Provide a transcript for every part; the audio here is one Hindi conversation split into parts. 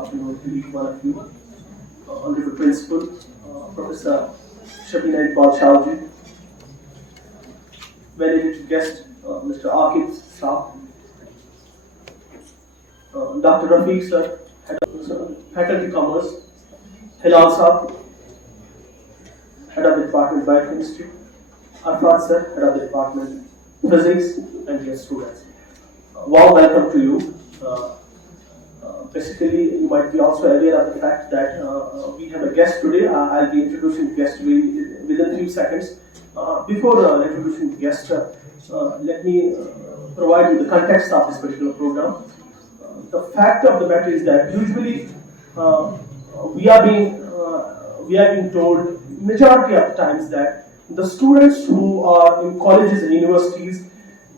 afternoon to each one of you. Honorable Principal, Professor Shabina Iqbal Shahji, venerated guest, Mr. Akib Saab, Dr. Rafiq sir, Faculty Commerce, Hilal Saab, Head of the Department Biochemistry, Arfat sir, Head of the Department Physics, and dear students. Warm welcome to you. Basically, you might be also aware of the fact that we have a guest today. I'll be introducing the guest within a few seconds. Before introducing the guest, let me provide you the context of this particular program. The fact of the matter is that usually we are being told majority of the times that the students who are in colleges and universities,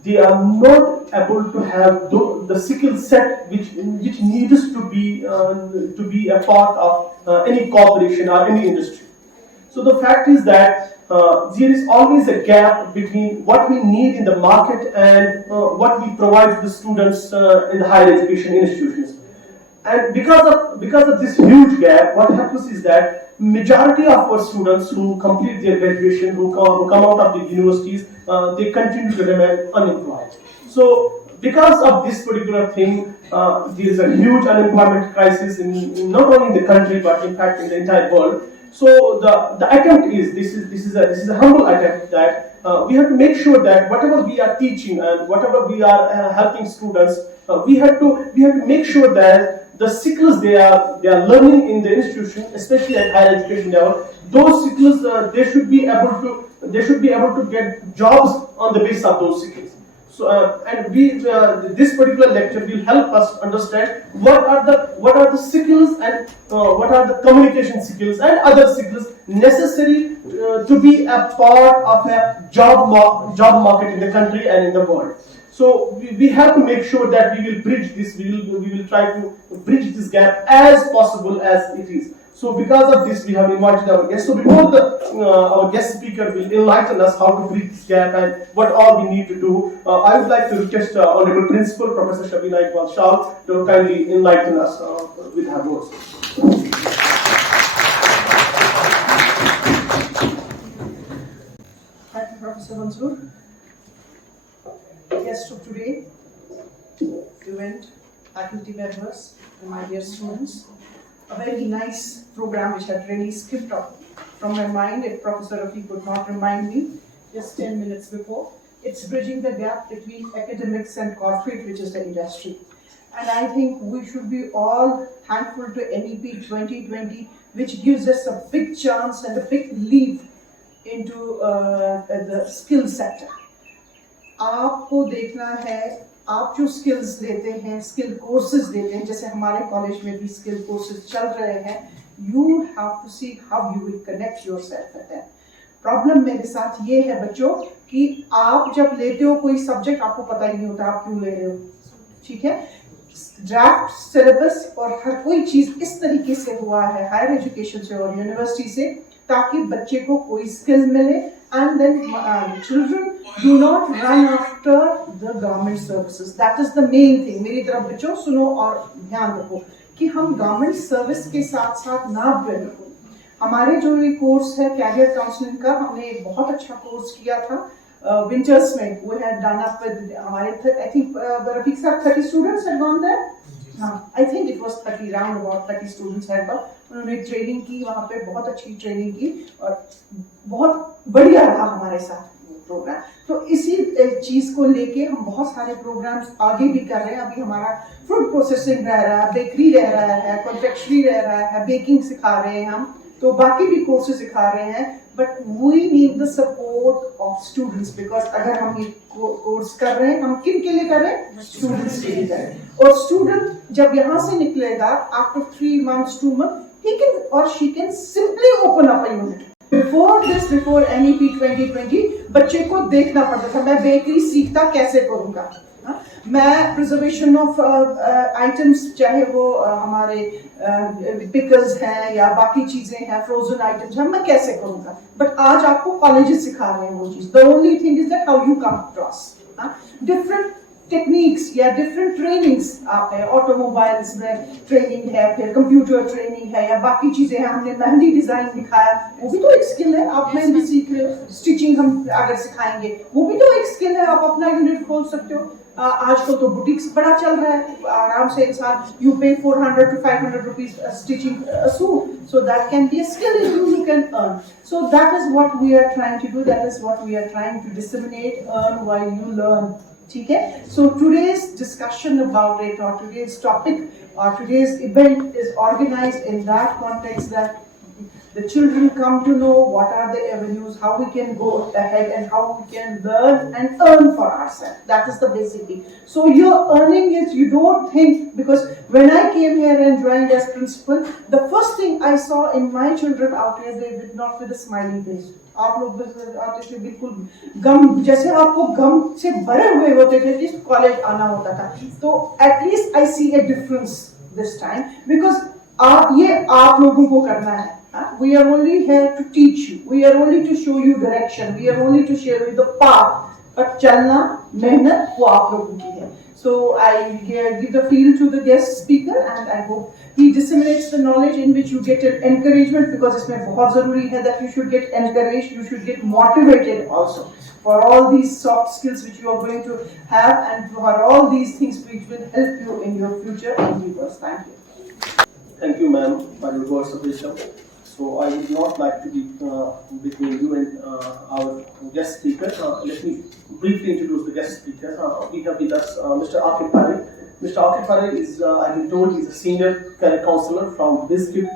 they are not able to have the skill set which needs to be a part of any corporation or any industry. So the fact is that there is always a gap between what we need in the market and what we provide to the students in the higher education institutions. And because of this huge gap, what happens is that majority of our students who complete their graduation, who come out of the universities, they continue to remain unemployed. So because of this particular thing, there is a huge unemployment crisis in not only in the country but in fact in the entire world. So the attempt is this is a humble attempt that we have to make sure that whatever we are teaching and whatever we are helping students, we have to make sure that the skills they are learning in the institution, especially at higher education level, those skills they should be able to get jobs on the basis of those skills. So and this particular lecture will help us understand what are the skills and what are the communication skills and other skills necessary to be a part of a job market in the country and in the world. So we have to make sure that we will bridge this. We will try to bridge this gap as possible as it is. So because of this, we have invited our guest. So before our guest speaker will enlighten us how to bridge this gap and what all we need to do, I would like to request Honorable Principal Professor Shabina Iqbal Shah to kindly enlighten us with her words. Thank you, Professor Mansoor. Guest of today, event, faculty members, and my dear students. A very nice program which had really skipped off from my mind if Professor Rafi could not remind me just 10 minutes before. It's bridging the gap between academics and corporate, which is the industry. And I think we should be all thankful to NEP 2020, which gives us a big chance and a big leap into the skill sector. आपको देखना है, आप जो स्किल्स देते हैं, स्किल कोर्सेज देते हैं, जैसे हमारे कॉलेज में भी स्किल कोर्सेज चल रहे हैं, you have to see how you will connect yourself with them. Problem मेरे साथ ये है बच्चों कि आप जब लेते हो कोई सब्जेक्ट आपको पता ही नहीं होता आप क्यों ले रहे हो, ठीक है? ड्राफ्ट सिलेबस और हर कोई चीज इस तरीके से हुआ है हायर एजुकेशन से और यूनिवर्सिटी से ताकि बच्चे को कोई स्किल मिले and then children do not run after the government services. That is the main thing. मेरी तरफ बच्चों सुनो और ध्यान रखो कि हम गवर्नमेंट सर्विस के साथ साथ ना भिड़ रखो. हमारे जो ये कोर्स है कैरियर काउंसलिंग का, हमने एक बहुत अच्छा कोर्स किया था विंटर्स में. We had done up with हमारे I think Rafiq sir 30 students had gone there. I think it was 30, round about 30 students had gone. उन्होंने ट्रेनिंग की, वहाँ पे बहुत अच्छी ट्रेनिंग की और बहुत बढ़िया रहा हमारे साथ प्रोग्राम. तो इसी चीज़ को लेके हम बहुत सारे प्रोग्राम्स आगे भी कर रहे हैं. अभी हमारा फूड प्रोसेसिंग रह रहा है, बेकरी रह रहा है, कॉन्फेक्शनरी रह रहा है, बेकिंग सिखा रहे हैं हम, तो बाकी भी कोर्सेज सिखा रहे हैं. But we need the support of students because अगर हम ये कोर्स कर रहे हैं, हम किन के लिए कर रहे हैं? स्टूडेंट्स के लिए कर रहे हैं. और स्टूडेंट जब यहाँ से निकलेगा after 3 months 2 months, he can or she can simply open up a unit. Before NEP 2020, बच्चे को देखना पड़ता था मैं बेकरी सीखता कैसे करूँगा, मैं प्रिजर्वेशन ऑफ आइटम्स चाहे वो हमारे पिकल्स हैं या बाकी चीजें हैं, फ्रोजन आइटम्स हैं, मैं कैसे करूँगा. बट आज आपको कॉलेजेस सिखा रहे हैं वो चीज. The only thing is that how you come across different techniques या डिफरेंट ट्रेनिंग्स आप है, ऑटोमोबाइल्स में ट्रेनिंग है, फिर कंप्यूटर ट्रेनिंग है या बाकी चीजें हैं, हमने मेहंदी डिजाइन दिखाया, वो भी तो एक स्किल है, आप मेहंदी सीख रहे हो, स्टिचिंग हम अगर सिखाएंगे वो भी तो एक स्किल है, आप अपना यूनिट खोल सकते हो। आजकल तो बुटीक्स बड़ा चल रहा है, आराम से इंसान यू पे 400 to 500 rupees stitching suit, so that can be a skill in you can earn. So that is what we are trying to do, that is what we are trying to disseminate, earn while you learn. ठीक है? So today's discussion about it, or today's topic, or today's event is organized in that context that the children come to know what are the avenues, how we can go ahead and how we can learn and earn for ourselves. That is the basic thing. So your earning is, you don't think, because when I came here and joined as principal, the first thing I saw in my children out here, they did not with a smiling face. आप लोग आते थे बिल्कुल गम, जैसे आपको गम से भरे हुए होते थे कि कॉलेज आना होता था। तो at least I see a difference this time, because ये आप लोगों को करना है। We are only here to teach you. We are only to show you direction. We are only to show you the path. But चलना, मेहनत वो आप लोगों की है। So I give the field to the guest speaker and I hope he disseminates the knowledge in which you get an encouragement, because इसमें बहुत ज़रूरी है that you should get encouraged, you should get motivated also for all these soft skills which you are going to have and for all these things which will help you in your future endeavors. Thank you. Thank you, ma'am, for your words of wisdom. So I would not like to be between you and our guest speaker. Let me briefly introduce the guest speaker. We have with us Mr. Akif Pare. Mr. Akif Pare is, I've been told, he's a senior career counselor from BizKit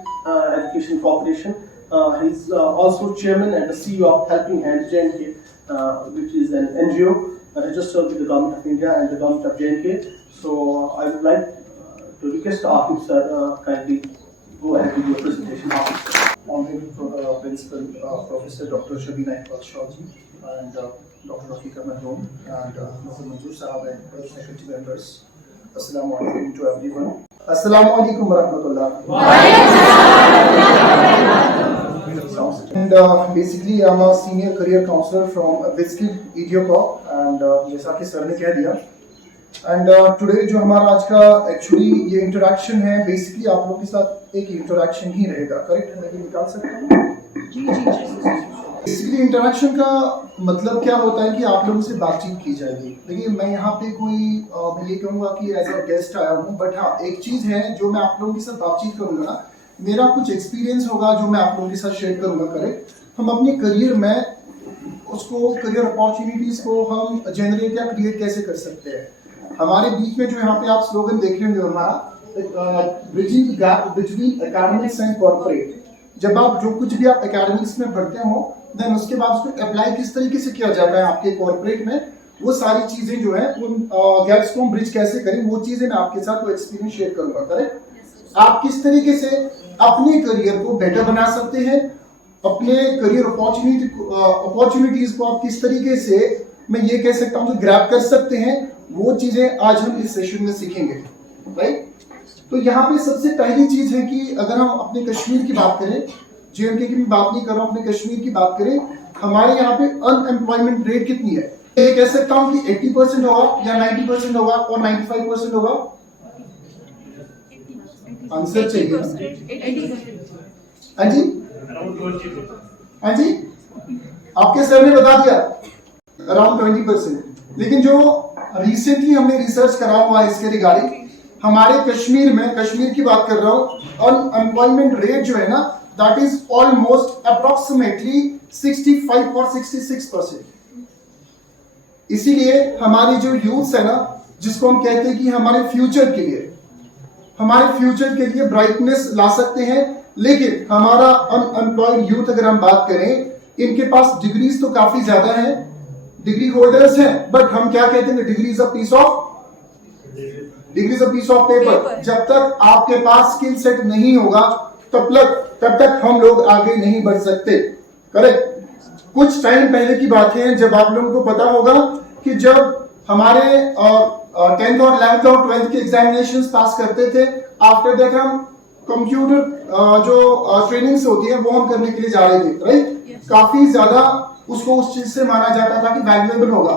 Education Corporation. He's also chairman and the CEO of Helping Hands JNK, which is an NGO registered with the Government of India and the Government of JNK. So I would like to request Akif sir kindly go ahead with your presentation. Honorable Principal Professor Dr. Shabina Iqbal Shawji and Dr. Rafiqa Mahroom and Dr. Manzoor Sahab and other faculty members. Assalamu alaikum to everyone. Assalamu alaikum wa rahmatullah. And basically I'm a senior career counselor from BizKit EdioCorp and जैसा कि सर ने कह दिया एंड टुडे जो हमारा आज का एक्चुअली ये इंटरेक्शन है, बेसिकली आप लोगों के साथ एक इंटरेक्शन ही रहेगा, करेक्ट? मैं भी निकाल सकता हूँ। बेसिकली इंटरेक्शन का मतलब क्या होता है कि आप लोगों से बातचीत की जाएगी। देखिए मैं यहाँ पे कोई मैं ये कहूँगा कि एज अ गेस्ट आया हूँ, बट हाँ एक चीज़ है जो मैं आप लोगों के साथ बातचीत करूँगा ना, मेरा कुछ एक्सपीरियंस होगा जो मैं आप लोगों के साथ शेयर करूँगा, करेक्ट? हम अपने करियर में उसको करियर अपॉर्चुनिटीज़ को हम जनरेट या क्रिएट कैसे कर सकते हैं। हमारे बीच में जो यहाँ पे आप स्लोगन देख रहे होंगे हमारा bridging the gap between academics and corporate. जब आप जो कुछ भी आप एकेडमिक्स में पढ़ते हो देन उसके बाद उसको अप्लाई किस तरीके से किया जाता है आपके कॉर्पोरेट में, वो सारी चीजें जो है उन गैप्स को हम ब्रिज कैसे करें, वो चीजें मैं आपके साथ वो एक्सपीरियंस शेयर करूंगा, करेक्ट? आप किस तरीके से अपने करियर को बेटर बना सकते हैं, अपने करियर अपॉर्चुनिटीज को आप किस तरीके से, मैं ये कह सकता हूँ, ग्रैब कर सकते हैं, वो चीजें आज हम इस सेशन में सीखेंगे, राइट? तो यहाँ पे सबसे पहली चीज है कि अगर हम अपने कश्मीर की बात करें, JNK की भी बात नहीं कर रहा हूँ, अपने कश्मीर की बात करें, हमारे यहाँ पे अनएम्प्लॉयमेंट रेट कितनी है? ये कह सकता हूँ कि 80% होगा या 90% होगा और 95% होगा? आंसर चाहिए। हाँ जी, हाँ जी, आपके सर ने बता दिया अराउंड 20%। लेकिन जो रिसेंटली हमने रिसर्च करा हुआ है इसके रिगार्डिंग, हमारे कश्मीर में, कश्मीर की बात कर रहा हूँ, अनएम्प्लॉयमेंट रेट जो है ना, दैट इज ऑलमोस्ट अप्रोक्सीमेटली 65 और 66%। इसीलिए हमारी जो यूथ है ना, जिसको हम कहते हैं कि हमारे फ्यूचर के लिए, हमारे फ्यूचर के लिए ब्राइटनेस ला सकते हैं, लेकिन हमारा अनएम्प्लॉयड यूथ अगर हम बात करें, इनके पास डिग्रीज तो काफी ज्यादा है, डिग्री होल्डर्स हैं, बट हम क्या कहते हैं, degrees a piece of paper. जब तक आपके पास स्किल सेट नहीं होगा तब तक हम लोग आगे नहीं बढ़ सकते, करेक्ट? कुछ टाइम पहले की बात है जब आप लोगों को पता होगा कि जब हमारे 10th और 11th और 12th के एग्जामिनेशन पास करते थे, आफ्टर दैट हम कंप्यूटर जो ट्रेनिंग्स होती है वो हम करने के लिए जा रहे थे, राइट? काफी ज्यादा उसको उस चीज से माना जाता था कि वैल्यूएबल होगा।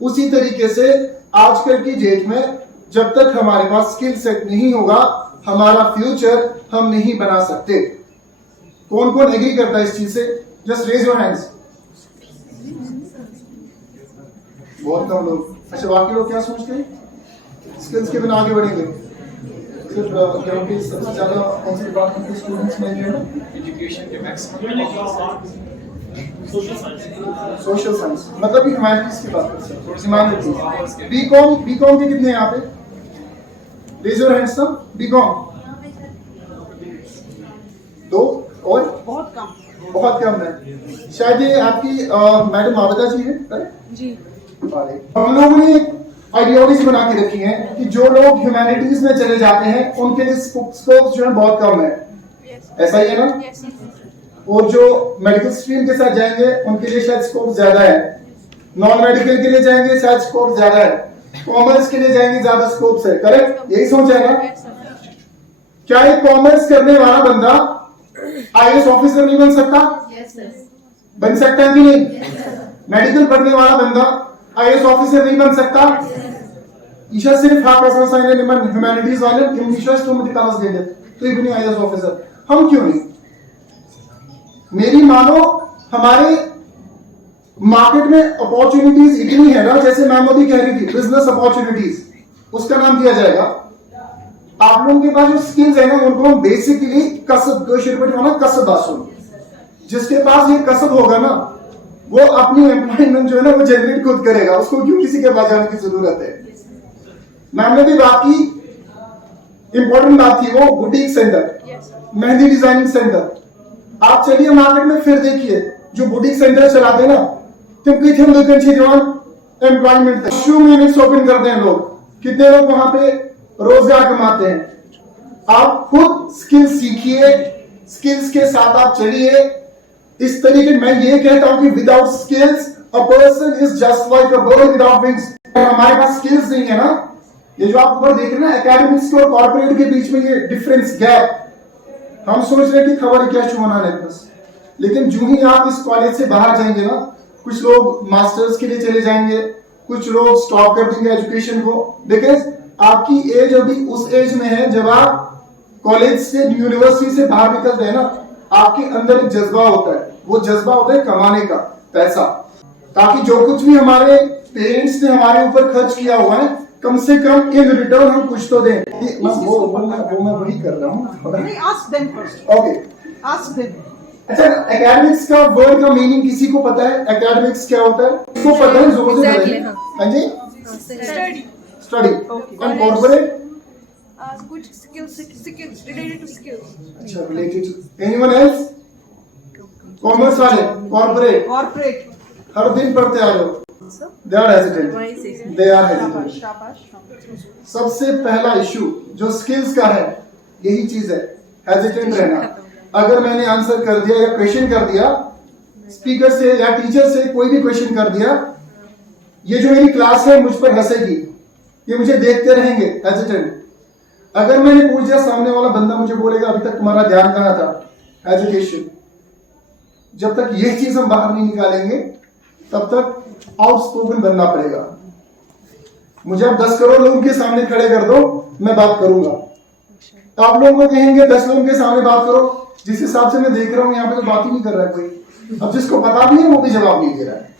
उसी तरीके से आजकल की डेट में जब तक हमारे पास स्किल सेट नहीं होगा, हमारा फ्यूचर हम नहीं बना सकते। कौन कौन एग्री करता है इस चीज से? Just raise your hands. बहुत कम लोग। अच्छा, बाकी लोग क्या सोचते हैं? स्किल्स के बिना आगे बढ़ेंगे? सिर्फ यहाँ पे सबसे ज्यादा कौन से डिपार्टमेंट के स्टूडेंट्स में जो है एजुकेशन के मैक्सिमम सोशल साइंस, मतलब कि ह्यूमैनिटीज की बात करते हैं। ह्यूमैनिटीज बीकॉम के कितने हैं यहाँ पे? रेज योर हैंड्स सब। बीकॉम 2 और बहुत कम। बहुत कम है। शायद ये आपकी मैडम आबदा जी है जी। हम लोगों ने आइडियोलॉजी बना के रखी है कि जो लोग ह्यूमैनिटीज में चले जाते हैं उनके लिए स्कोप जो है बहुत कम है। ऐसा ही है ना? और जो मेडिकल स्ट्रीम के साथ जाएंगे उनके लिए शायद स्कोप ज्यादा है। नॉन मेडिकल के लिए जाएंगे शायद स्कोप ज्यादा है। कॉमर्स के लिए जाएंगे ज्यादा स्कोप है। करेक्ट? यही सोच है ना? क्या एक कॉमर्स करने वाला बंदा आईएएस ऑफिसर नहीं बन सकता? बन सकता है कि नहीं? मेडिकल पढ़ने वाला बंदा आईएएस ऑफिसर नहीं बन सकता? ईशा सिर्फ ह्यूमैनिटीज वाले तो ये बनी आईएएस ऑफिसर। हम क्यों नहीं? मेरी मानो हमारे मार्केट में अपॉर्चुनिटीज इतनी है ना, जैसे मैम अभी कह रही थी बिजनेस अपॉर्चुनिटीज, उसका नाम दिया जाएगा। आप लोगों के पास जो स्किल्स है ना उनको हम बेसिकली कसब कसब आसुन, जिसके पास ये कसब होगा ना वो अपनी एम्प्लॉयमेंट जो है ना वो जनरेट खुद करेगा, उसको क्यों किसी के पास जाने की जरूरत है। मैम ने भी बात की, इंपॉर्टेंट बात थी वो boutique centre, mehndi designing centre. आप चलिए मार्केट में फिर देखिए जो बुटीक सेंटर चलाते हैं ना, एम्प्लॉयमेंट शू यूनिट्स ओपन करते हैं लोग, कितने लोग वहां पे रोजगार कमाते हैं। आप खुद स्किल सीखिए, स्किल्स के साथ आप चलिए। इस तरीके मैं ये कहता हूं कि without skills a person is just like a bird without wings. हमारे पास स्किल्स नहीं है ना, ये जो आप ऊपर देख रहे हैं ना एकेडमिक्स और कॉर्पोरेट के बीच में ये डिफरेंस गैप, हम सोच रहे हैं कि खबर क्या छुआना है बस, लेकिन जो ही आप इस कॉलेज से बाहर जाएंगे ना, कुछ लोग मास्टर्स के लिए चले जाएंगे, कुछ लोग स्टॉप कर देंगे एजुकेशन को, बिकॉज आपकी एज अभी उस एज में है जब आप कॉलेज से यूनिवर्सिटी से बाहर निकलते हैं ना, आपके अंदर एक जज्बा होता है, वो जज्बा होता है कमाने का पैसा, ताकि जो कुछ भी हमारे पेरेंट्स ने हमारे ऊपर खर्च किया हुआ है कम से कम इन रिटर्न हम कुछ तो दें। मैं वही कर रहा हूँ। नहीं, ask them first. Okay, Ask them. अच्छा एकेडमिक्स का वर्ड का मीनिंग किसी को पता है? एकेडमिक्स क्या होता है? उसको पता है? जोर से बताइए। हाँ जी, स्टडी एंड कॉर्पोरेट कुछ skills related to skills. अच्छा related to anyone else? Commerce वाले कॉर्पोरेट Corporate. हर दिन पढ़ते आ रहे हो, they are hesitant, they are hesitant. शाबाश. सबसे पहला इशू जो स्किल्स का है यही चीज है, हेजिटेंट रहना। अगर मैंने आंसर कर दिया या क्वेश्चन कर दिया स्पीकर से या टीचर से, कोई भी क्वेश्चन कर दिया, ये जो मेरी क्लास है मुझ पर हंसेगी, ये मुझे देखते रहेंगे हेजिटेंट। अगर मैंने पूछ दिया, सामने वाला बंदा मुझे बोलेगा अभी तक तुम्हारा ध्यान कहाँ था? हेजिटेशन। जब तक ये चीज हम बाहर नहीं निकालेंगे तब तक आउटस्पोकन बनना पड़ेगा। मुझे आप 10 करोड़ लोगों के सामने खड़े कर दो, मैं बात करूंगा। आप लोगों को कहेंगे 10 लोगों के सामने बात करो, जिस हिसाब से मैं देख रहा हूं यहाँ पे तो बात ही नहीं कर रहा है कोई। अब जिसको पता भी है वो भी जवाब नहीं दे रहा है।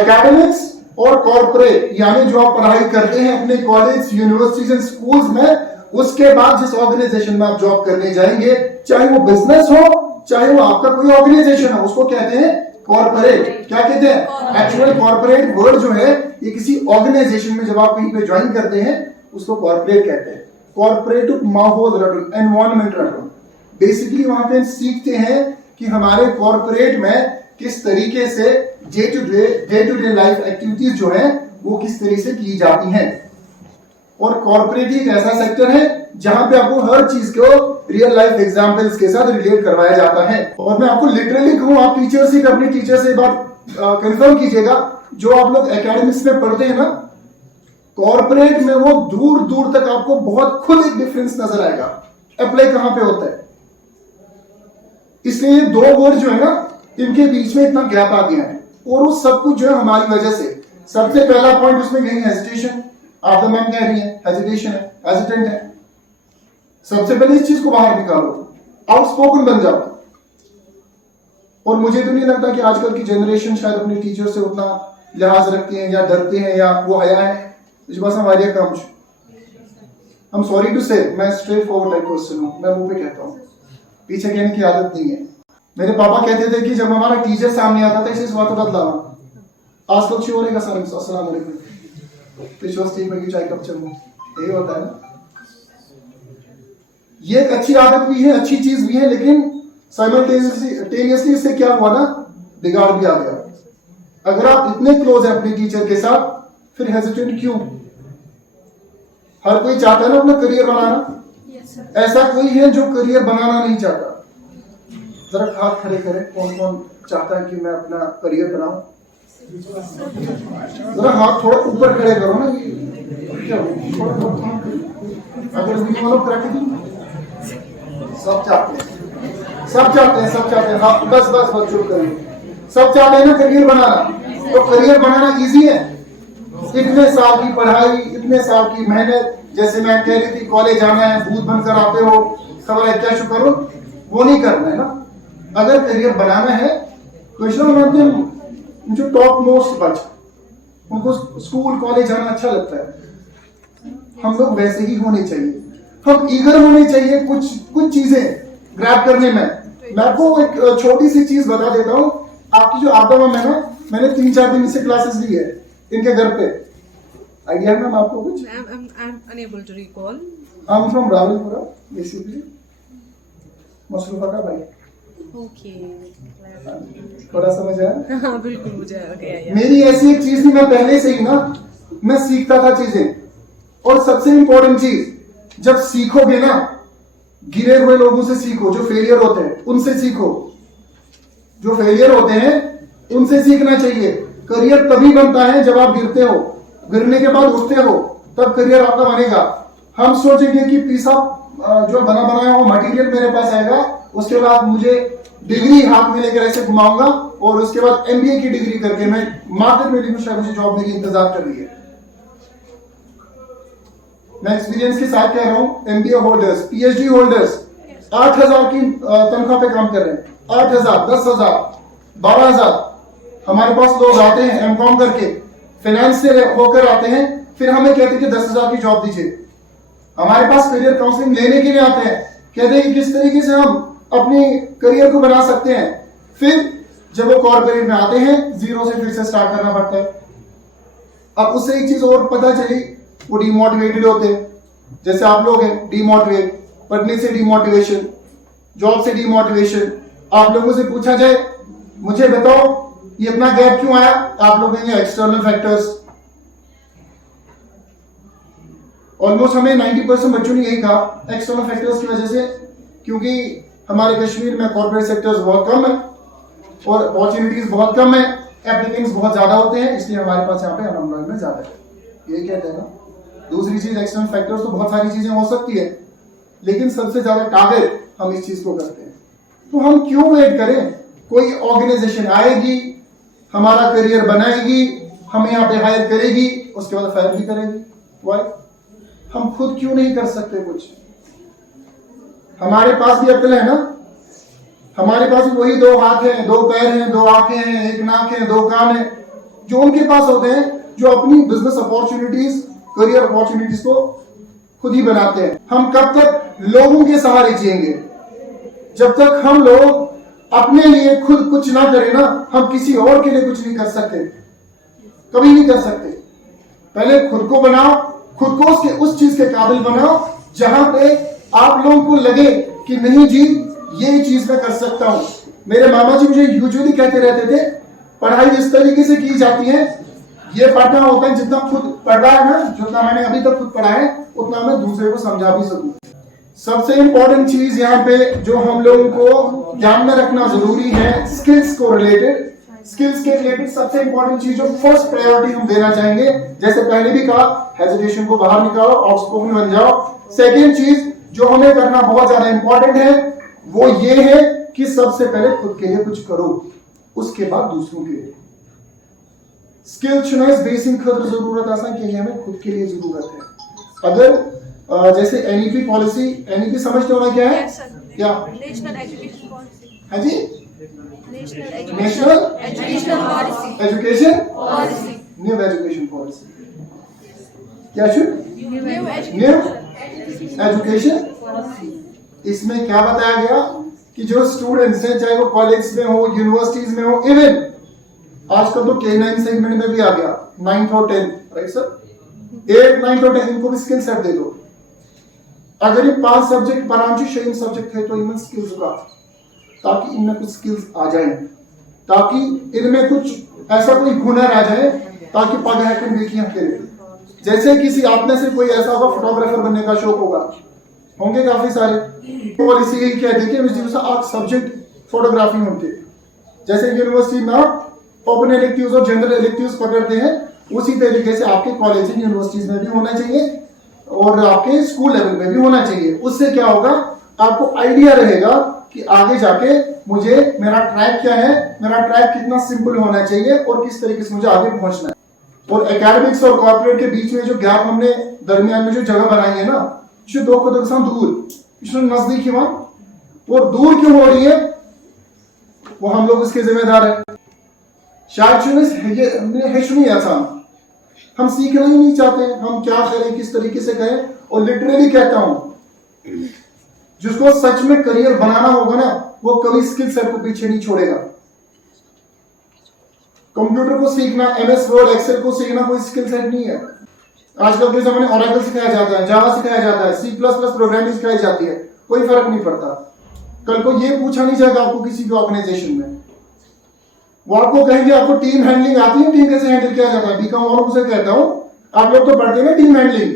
एकेडमिक्स और कॉर्पोरेट यानी जो आप पढ़ाई करते हैं अपने कॉलेज, यूनिवर्सिटीज एंड स्कूल्स में, उसके बाद जिस ऑर्गेनाइजेशन में आप जॉब करने जाएंगे, चाहे वो बिजनेस हो चाहे वो आपका कोई ऑर्गेनाइजेशन हो, उसको कहते हैं कॉर्पोरेट। क्या कहते हैं? एक्चुअल कॉर्पोरेट वर्ड जो है ये किसी ऑर्गेनाइजेशन में जब आप कहीं पे ज्वाइन करते हैं उसको कॉर्पोरेट कहते हैं। कॉर्पोरेट माहौल रटन, एनवायरमेंट रटन, बेसिकली वहां पे सीखते हैं कि हमारे कॉर्पोरेट में किस तरीके से day to day life activities जो है वो किस तरीके से की जाती हैं। और कॉर्पोरेट एक ऐसा सेक्टर है जहां पे आपको हर चीज को रियल लाइफ एग्जांपल्स के साथ रिलेट करवाया जाता है। और मैं आपको लिटरली कहूं, आप टीचर से अपने टीचर से बात कंफर्म कीजिएगा, जो आप लोग एकेडमिक्स में पढ़ते हैं ना, कॉर्पोरेट में वो दूर दूर तक आपको बहुत खुद एक डिफरेंस नजर आएगा। अप्लाई कहां पे होता है, इसलिए ये 2 वर्ड जो है ना इनके बीच में इतना गैप आ गया है। और वो सब कुछ जो है हमारी वजह से, सबसे पहला पॉइंट उसमें यही हेजिटेशन, आप मैम कह रही है हेजिटेशन है, हेजिटेंट है। सबसे पहले इस चीज को बाहर निकालो, आउटस्पोकन बन जाओ। और मुझे तो नहीं लगता कि आजकल की जनरेशन शायद अपने टीचर से उतना लिहाज रखते हैं या डरते हैं या वो हया है। इस बात हमारे काम हम सॉरी टू से, मैं स्ट्रेट फॉरवर्ड टाइप पर्सन हूँ, मैं मुंह पे कहता हूँ, पीछे कहने की आदत नहीं है। मेरे पापा कहते थे कि जब हमारा टीचर सामने आता था इसे इस बात को बदलावा। आज तक श्योर है अस्सलाम वालेकुम में चाय कप चलूं, यही होता है ना। ये एक अच्छी आदत भी है, अच्छी चीज भी है, लेकिन साइमल्टेनियसली इससे क्या हुआ ना, बिगाड़ भी आ गया। अगर आप इतने क्लोज हैं अपने टीचर के साथ, फिर हेजिटेंट क्यों? हर कोई चाहता है ना अपना करियर बनाना। ऐसा कोई है जो करियर बनाना नहीं चाहता? जरा हाथ खड़े करें, कौन कौन चाहता है कि मैं अपना करियर बनाऊं? जरा हाथ थोड़ा ऊपर खड़े करो ना, क्या अगर सब चाहते हैं, सब चाहते हैं, सब चाहते हैं। हाँ बस बस बस चुप करें। सब चाहते हैं ना करियर बनाना। तो करियर बनाना इजी है? इतने साल की पढ़ाई, इतने साल की मेहनत, जैसे मैं कह रही थी कॉलेज जाना है, भूत बनकर आते हो, खबर है क्या शुक्र हो, वो नहीं करना है ना। अगर करियर बनाना है तो जो टॉप मोस्ट बच्चे, उनको स्कूल कॉलेज जाना अच्छा लगता है। हम लोग वैसे ही होने चाहिए, हम ईगर होने चाहिए कुछ चीजें ग्रैब करने में। मैं आपको एक छोटी सी चीज बता देता हूँ। आपकी जो आपदा मैम है ना, मैंने 3-4 दिन से क्लासेस ली है इनके घर पे। आइडिया है मैम आपको कुछ? I'm unable to recall. I am from Rawalpura basically, Masroofa का भाई। Okay. थोड़ा समझ आया? हाँ बिल्कुल मुझे आ गया यार। मेरी ऐसी एक चीज थी, मैं पहले से ही ना मैं सीखता था चीजें। और सबसे इंपॉर्टेंट चीज, जब सीखोगे ना, गिरे हुए लोगों से सीखो, जो फेलियर होते हैं उनसे सीखो। जो फेलियर होते हैं उनसे सीखना चाहिए। करियर तभी बनता है जब आप गिरते हो, गिरने के बाद उठते हो, तब करियर आपका बनेगा। हम सोचेंगे कि पीसा जो बना बनाया हुआ मटेरियल मेरे पास आएगा, उसके बाद मुझे डिग्री हाथ में लेकर ऐसे घुमाऊंगा और उसके बाद एमबीए की डिग्री करके मैं मार्केट में लिखूं, शायद मुझे जॉब मेरी इंतजार कर रही है। मैं एक्सपीरियंस के साथ कह रहा हूं, एमबीए होल्डर्स, पीएचडी होल्डर्स 8,000 की तनख्वाह पे काम कर रहे हैं। 8,000, 10,000, 12,000। हमारे पास लोग आते हैं एमकॉम करके, फाइनेंस से होकर आते हैं, फिर हमें कहते हैं कि 10,000 की जॉब दीजिए। हमारे पास करियर काउंसलिंग लेने के लिए आते हैं, कहते हैं कि किस तरीके से हम अपनी करियर को बना सकते हैं। फिर जब वो कॉर्पोरेट में आते हैं, जीरो से फिर से स्टार्ट करना पड़ता है। अब उससे एक चीज और पता चली, वो डिमोटिवेटेड होते हैं। जैसे आप लोग हैं डिमोटिवेट, पढ़ने से डिमोटिवेशन, जॉब से डिमोटिवेशन। आप लोगों से पूछा जाए, मुझे बताओ ये इतना गैप क्यों आया? आप लोग कहेंगे एक्सटर्नल फैक्टर्स। ऑलमोस्ट हमें 90% बच्चों ने यही कहा, एक्सटर्नल फैक्टर्स की वजह से, क्योंकि हमारे कश्मीर में कॉर्पोरेट सेक्टर्स बहुत कम है और अपॉर्चुनिटीज बहुत कम है, एप्लीकेंट्स बहुत ज्यादा होते हैं, इसलिए हमारे पास यहाँ पे अनएम्प्लॉयमेंट ज्यादा है। यही कहते हैं ना। दूसरी चीज, एक्सटर्नल फैक्टर्स तो बहुत सारी चीजें हो सकती है, लेकिन सबसे ज्यादा टारगेट हम इस चीज को करते हैं। तो हम क्यों वेट करें? कोई ऑर्गेनाइजेशन आएगी, हमारा करियर बनाएगी, हमें यहाँ पे हायर करेगी, उसके बाद फायर भी करेगी। वाई? हम खुद क्यों नहीं कर सकते कुछ? हमारे पास भी अक्ल है ना, हमारे पास भी वही 2 हाथ हैं, 2 पैर हैं, 2 आंखें हैं, 1 नाक है, 2 कान है, जो उनके पास होते हैं, जो अपनी बिजनेस अपॉर्चुनिटीज, करियर अपॉर्चुनिटीज को खुद ही बनाते हैं। हम कब तक लोगों के सहारे जिएंगे? जब तक हम लोग अपने लिए खुद कुछ ना करें ना, हम किसी और के लिए कुछ नहीं कर सकते, कभी नहीं कर सकते। पहले खुद को बनाओ, खुद को उस चीज के काबिल बनाओ जहां पे आप लोगों को लगे कि नहीं जी ये चीज मैं कर सकता हूं। मेरे मामा जी मुझे यूजुअली कहते रहते थे, पढ़ाई इस तरीके से की जाती है, ये पढ़ना होता है जितना खुद पढ़ रहा है ना, जितना मैंने अभी तक खुद पढ़ा है उतना मैं दूसरे को समझा भी सकूं। सबसे इंपॉर्टेंट चीज यहाँ पे जो हम लोगों को ध्यान में रखना जरूरी है, स्किल्स को रिलेटेड। स्किल्स के रिलेटेड सबसे इंपॉर्टेंट चीज जो फर्स्ट प्रायोरिटी हम देना चाहेंगे, जैसे पहले भी कहा, हेजिटेशन को बाहर निकालो, आउटस्पोकन बन जाओ। सेकेंड चीज जो हमें करना बहुत ज्यादा इंपॉर्टेंट है, वो ये है कि सबसे पहले खुद के लिए कुछ करो, उसके बाद दूसरों के लिए। स्किल चुनाइस बेसिक खतर जरूरत आसान कि हमें खुद के लिए जरूरत है। अगर जैसे एनईपी पॉलिसी, एनईपी समझते होना क्या है? क्या? National education policy. हाँ जी, national national education policy. Education policy. New education policy. क्या शुरू? New education. इसमें क्या बताया गया कि जो स्टूडेंट्स हैं, चाहे वो कॉलेज में हो, यूनिवर्सिटीज में हो, इवन आजकल तो K9 सेगमेंट में भी आ गया, 9th और 10th, राइट सर? 8, 9th और 10 इनको भी स्किल सेट दे दो। अगर ये 5 सब्जेक्ट परांचु शेम सब्जेक्ट है तो इनमें स्किल्स का, ताकि इनमें कुछ स्किल्स आ जाए, ताकि इनमें कुछ ऐसा कोई हुनर आ जाए ताकि पग है कि देखिए खेले। जैसे किसी आपने से कोई ऐसा होगा फोटोग्राफर बनने का शौक होगा, होंगे काफी सारे, पॉलिसी यही कहती है कि आप सब्जेक्ट फोटोग्राफी होते, जैसे यूनिवर्सिटी में आप ओपन इलेक्टिव्स और जनरल इलेक्टिव्स पकड़ते हैं, उसी तरीके से आपके कॉलेज एंड यूनिवर्सिटीज में भी होना चाहिए और आपके स्कूल लेवल में भी होना चाहिए। उससे क्या होगा, आपको आइडिया रहेगा कि आगे जाके मुझे मेरा ट्रैक क्या है, मेरा ट्रैक कितना सिंपल होना चाहिए और किस तरीके से मुझे आगे पहुंचना है। और एकेडमिक्स और कॉर्पोरेट के बीच में जो गैप हमने दरमियान में जो जगह बनाई है ना, दो को दूर नजदीक और दूर क्यों हो रही है, वो हम लोग इसके जिम्मेदार है। शायद हम सीखना ही नहीं चाहते, हम क्या करें, किस तरीके से करें। और लिटरली कहता हूं, जिसको सच में करियर बनाना होगा ना, वो कभी स्किल सेट को पीछे नहीं छोड़ेगा। कंप्यूटर को सीखना, MS वर्ड, एक्सेल को सीखना कोई स्किल सेट नहीं है। आजकल के जमाने ओरेकल सिखाया जाता है, जावा सिखाया जाता है, C++ प्रोग्रामिंग सिखाई जाती है, कोई फर्क नहीं पड़ता। कल को ये पूछा नहीं जाएगा आपको किसी भी ऑर्गेनाइजेशन में, वो आपको कहेंगे आपको टीम हैंडलिंग आती है, टीम कैसे हैंडल किया जाता है। बीकॉम वालों से कहता हूं, आप लोग तो पढ़ते हैं ना टीम हैंडलिंग,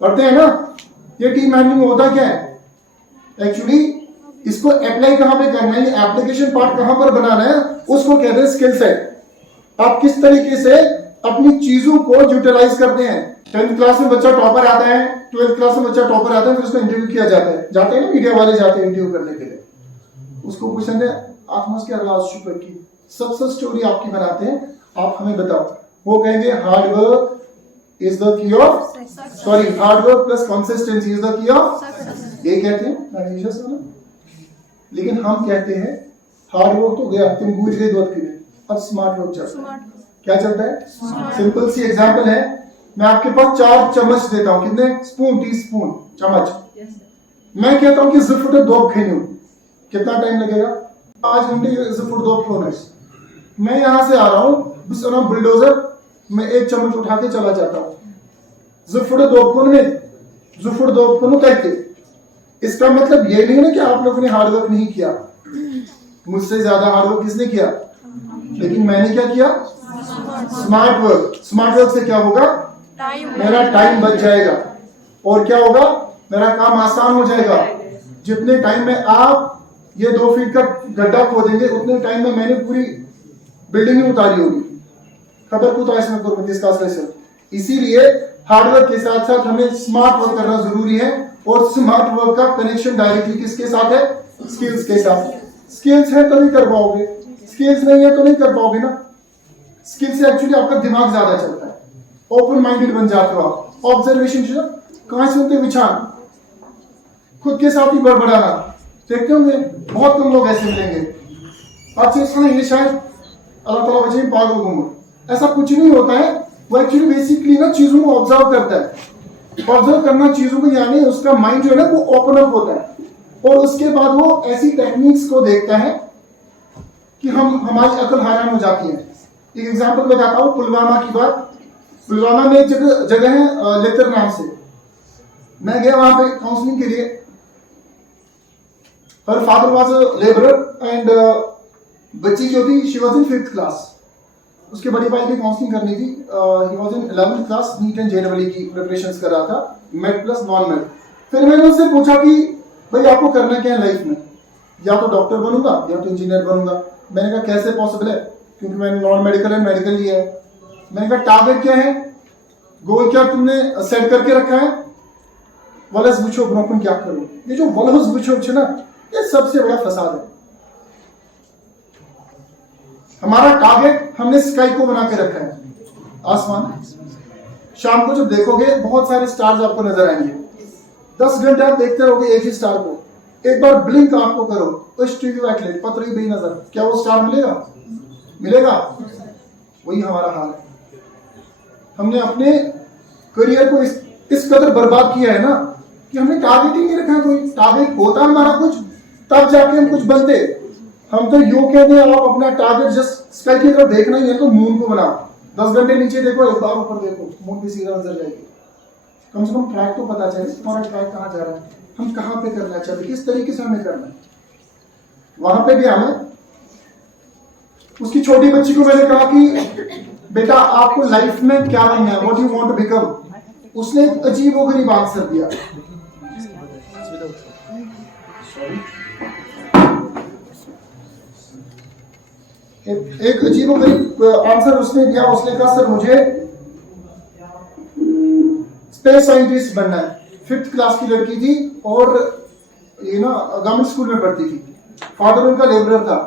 पढ़ते हैं ना, ये टीम हैंडलिंग होता क्या है एक्चुअली, इसको अप्लाई कहां पे करना है, एप्लीकेशन पार्ट कहां पर बनाना है, उसको कहते हैं स्किल सेट। आप किस तरीके से अपनी चीजों को यूटिलाइज करते हैं। 10th क्लास में बच्चा टॉपर आता है, 12th क्लास में बच्चा टॉपर आता है, फिर उसको इंटरव्यू किया जाता है, जाते हैं ना मीडिया वाले जाते हैं इंटरव्यू करने के लिए, उसको पूछते हैं आत्मस के शुक्र की सक्सेस स्टोरी आपकी बनाते हैं, आप हमें बताओ। वो कहेंगे hard work is the key of, sorry, hard work plus consistency is the key of, ये कहते हैं। लेकिन हम कहते हैं हार्ड वर्क तो गया, तुम भूल गए दो के लिए, अब स्मार्ट वर्क चलता है। क्या चलता है? सिंपल सी एग्जांपल है, मैं आपके पास 4 चम्मच देता हूं, कितने स्पून, टीस्पून, चम्मच। मैं कहता हूं कि ज़िफुट 2 खेलूं, कितना टाइम लगेगा? 5 घंटे ज़िफुट 2 खोने। मैं यहां से आ रहा हूं बुलडोजर, मैं 1 चम्मच उठा के चला जाता हूं, ज़िफुट 2 खोन में, ज़िफुट 2 खोन करके। इसका मतलब ये नहीं है ना कि आप लोगों ने हार्ड वर्क नहीं किया, मुझसे ज्यादा हार्ड वर्क किसने किया, लेकिन मैंने क्या किया, स्मार्ट वर्क। स्मार्ट वर्क से क्या होगा, मेरा टाइम बच जाएगा और क्या होगा, मेरा काम आसान हो जाएगा। जितने टाइम में आप ये 2 फीट का गड्ढा खोदेंगे, उतने टाइम में मैंने पूरी बिल्डिंग ही उतारी होगी। खबर को तो ऐसा करो इसका असर। इसीलिए हार्ड वर्क के साथ साथ हमें स्मार्ट वर्क करना जरूरी है, और स्मार्ट वर्क का कनेक्शन डायरेक्टली किसके साथ है, स्किल्स के साथ। स्किल्स है तो नहीं कर पाओगे, स्किल्स नहीं है तो नहीं कर पाओगे ना। स्किल से एक्चुअली आपका दिमाग ज्यादा चलता है, ओपन माइंडेड बन जाते हो आप। ऑब्जर्वेशन कहां से होते विचार, खुद के साथ ही बड़बड़ाना, देखते होंगे बहुत कम लोग ऐसे मिलेंगे। आप चीज सुना, ये शायद अल्लाह ताला बचे पागल गुम, ऐसा कुछ नहीं होता है। वो एक्चुअली बेसिकली ना चीजों को ऑब्जर्व करता है। ऑब्जर्व करना चीजों को, यानी उसका माइंड जो है ना वो ओपन अप होता है, और उसके बाद वो ऐसी टेक्निक्स को देखता है कि हमारी अकल हैरान हो जाती है। एक एग्जांपल बताता हूँ, पुलवामा की बात। पुलवामा में एक जगह है लेतर नाम से, मैं गया वहां पे काउंसलिंग के लिए। Her father was a labourer and बच्ची जो थी she was in 5th class. उसके बड़ी भाई की काउंसलिंग करनी थी, he was in 11th class, neat and JEE की प्रिपरेशंस कर रहा था, मेट प्लस नॉन मेट। फिर मैंने उससे पूछा कि भाई आपको करना क्या है लाइफ में, या तो डॉक्टर बनूंगा या तो इंजीनियर बनूंगा। मैंने कहा कैसे पॉसिबल है, क्योंकि मैंने नॉन मेडिकल एंड मेडिकल लिया है। मैंने कहा टारगेट क्या है, गोल क्या तुमने सेट करके रखा है। वलस बुछो ब्रोकन क्या करूं, ये जो वलस बुछो है ना, ये सबसे बड़ा फसाद है। हमारा टारगेट हमने स्काई को बना के रखा है, आसमान। शाम को जब देखोगे बहुत सारे स्टार्स आपको नजर आएंगे। 10 घंटे आप देखते रहोगे एक ही स्टार को। एक बार ब्लिंक आपको करो, उस टीवी वाइटलेट पतरी भी नजर, क्या वो स्टार मिलेगा? मिलेगा? वही हमारा हाल है। हमने अपने करियर को इस कदर बर्बाद किया है ना कि हमने टारगेट ही नहीं रखा है। कोई टारगेट होता हमारा कुछ, तब जाके हम कुछ बनते। हम तो यूं कहते हैं आप अपना टारगेट जस्ट स्काई की तरफ देखना ही है तो मून को बनाओ। 10 घंटे नीचे देखो, एक बार ऊपर देखो, मून भी सीधा नजर जाएगी। कम से कम ट्रैक तो पता चले हमारा ट्रैक कहाँ जा रहा है, हम कहाँ पे करना चाहते, किस तरीके से हमें करना है। वहां पे भी हमें उसकी छोटी बच्ची को मैंने कहा कि बेटा आपको लाइफ में क्या बनना है, what you want to become. उसने एक अजीब व गरीब आंसर दिया। एक अजीब व गरीब आंसर उसने दिया। उसने कहा सर मुझे स्पेस साइंटिस्ट बनना है। 5th क्लास की लड़की थी और ये ना गवर्नमेंट स्कूल में पढ़ती थी, फादर उनका लेबरर था।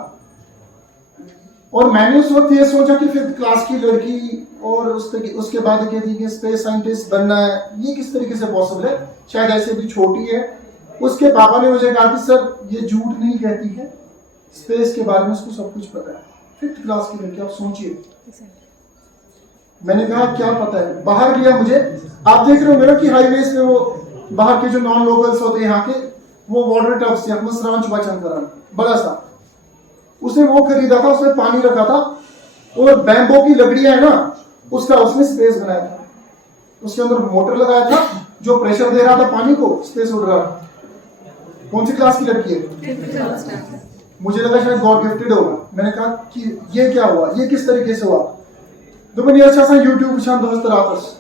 और मैंने उस वक्त ये सोचा कि 5th क्लास की लड़की और उसके बाद कहती कि स्पेस साइंटिस्ट बनना है, ये किस तरीके से पॉसिबल है, शायद ऐसे भी छोटी है। उसके पापा ने मुझे कहा कि सर ये झूठ नहीं कहती है, स्पेस के बारे में उसको सब कुछ पता है। 5th क्लास की लड़की, आप सोचिए। मैंने कहा क्या पता है, बाहर लिया मुझे। आप देख रहे हो मेरा कि हाईवेज पे वो बाहर के जो नॉन लोकल्स होते हैं यहाँ के, वो वाटर टब्स या मसरान चुबाचन करान बड़ा सा, उसने वो खरीदा था, उसमें पानी रखा था और बैम्बो की लकड़ियां है ना, उसका उसने स्पेस बनाया था। उसके अंदर मोटर लगाया था जो प्रेशर दे रहा था पानी को, स्पेस उड़ रहा था। कौन सी क्लास की लड़की है? मुझे लगा शायद गॉड गिफ्टेड होगा। मैंने कहा कि ये क्या हुआ, ये किस तरीके से हुआ? दोपन यह अच्छा सा यूट्यूब छान दोस्त रातस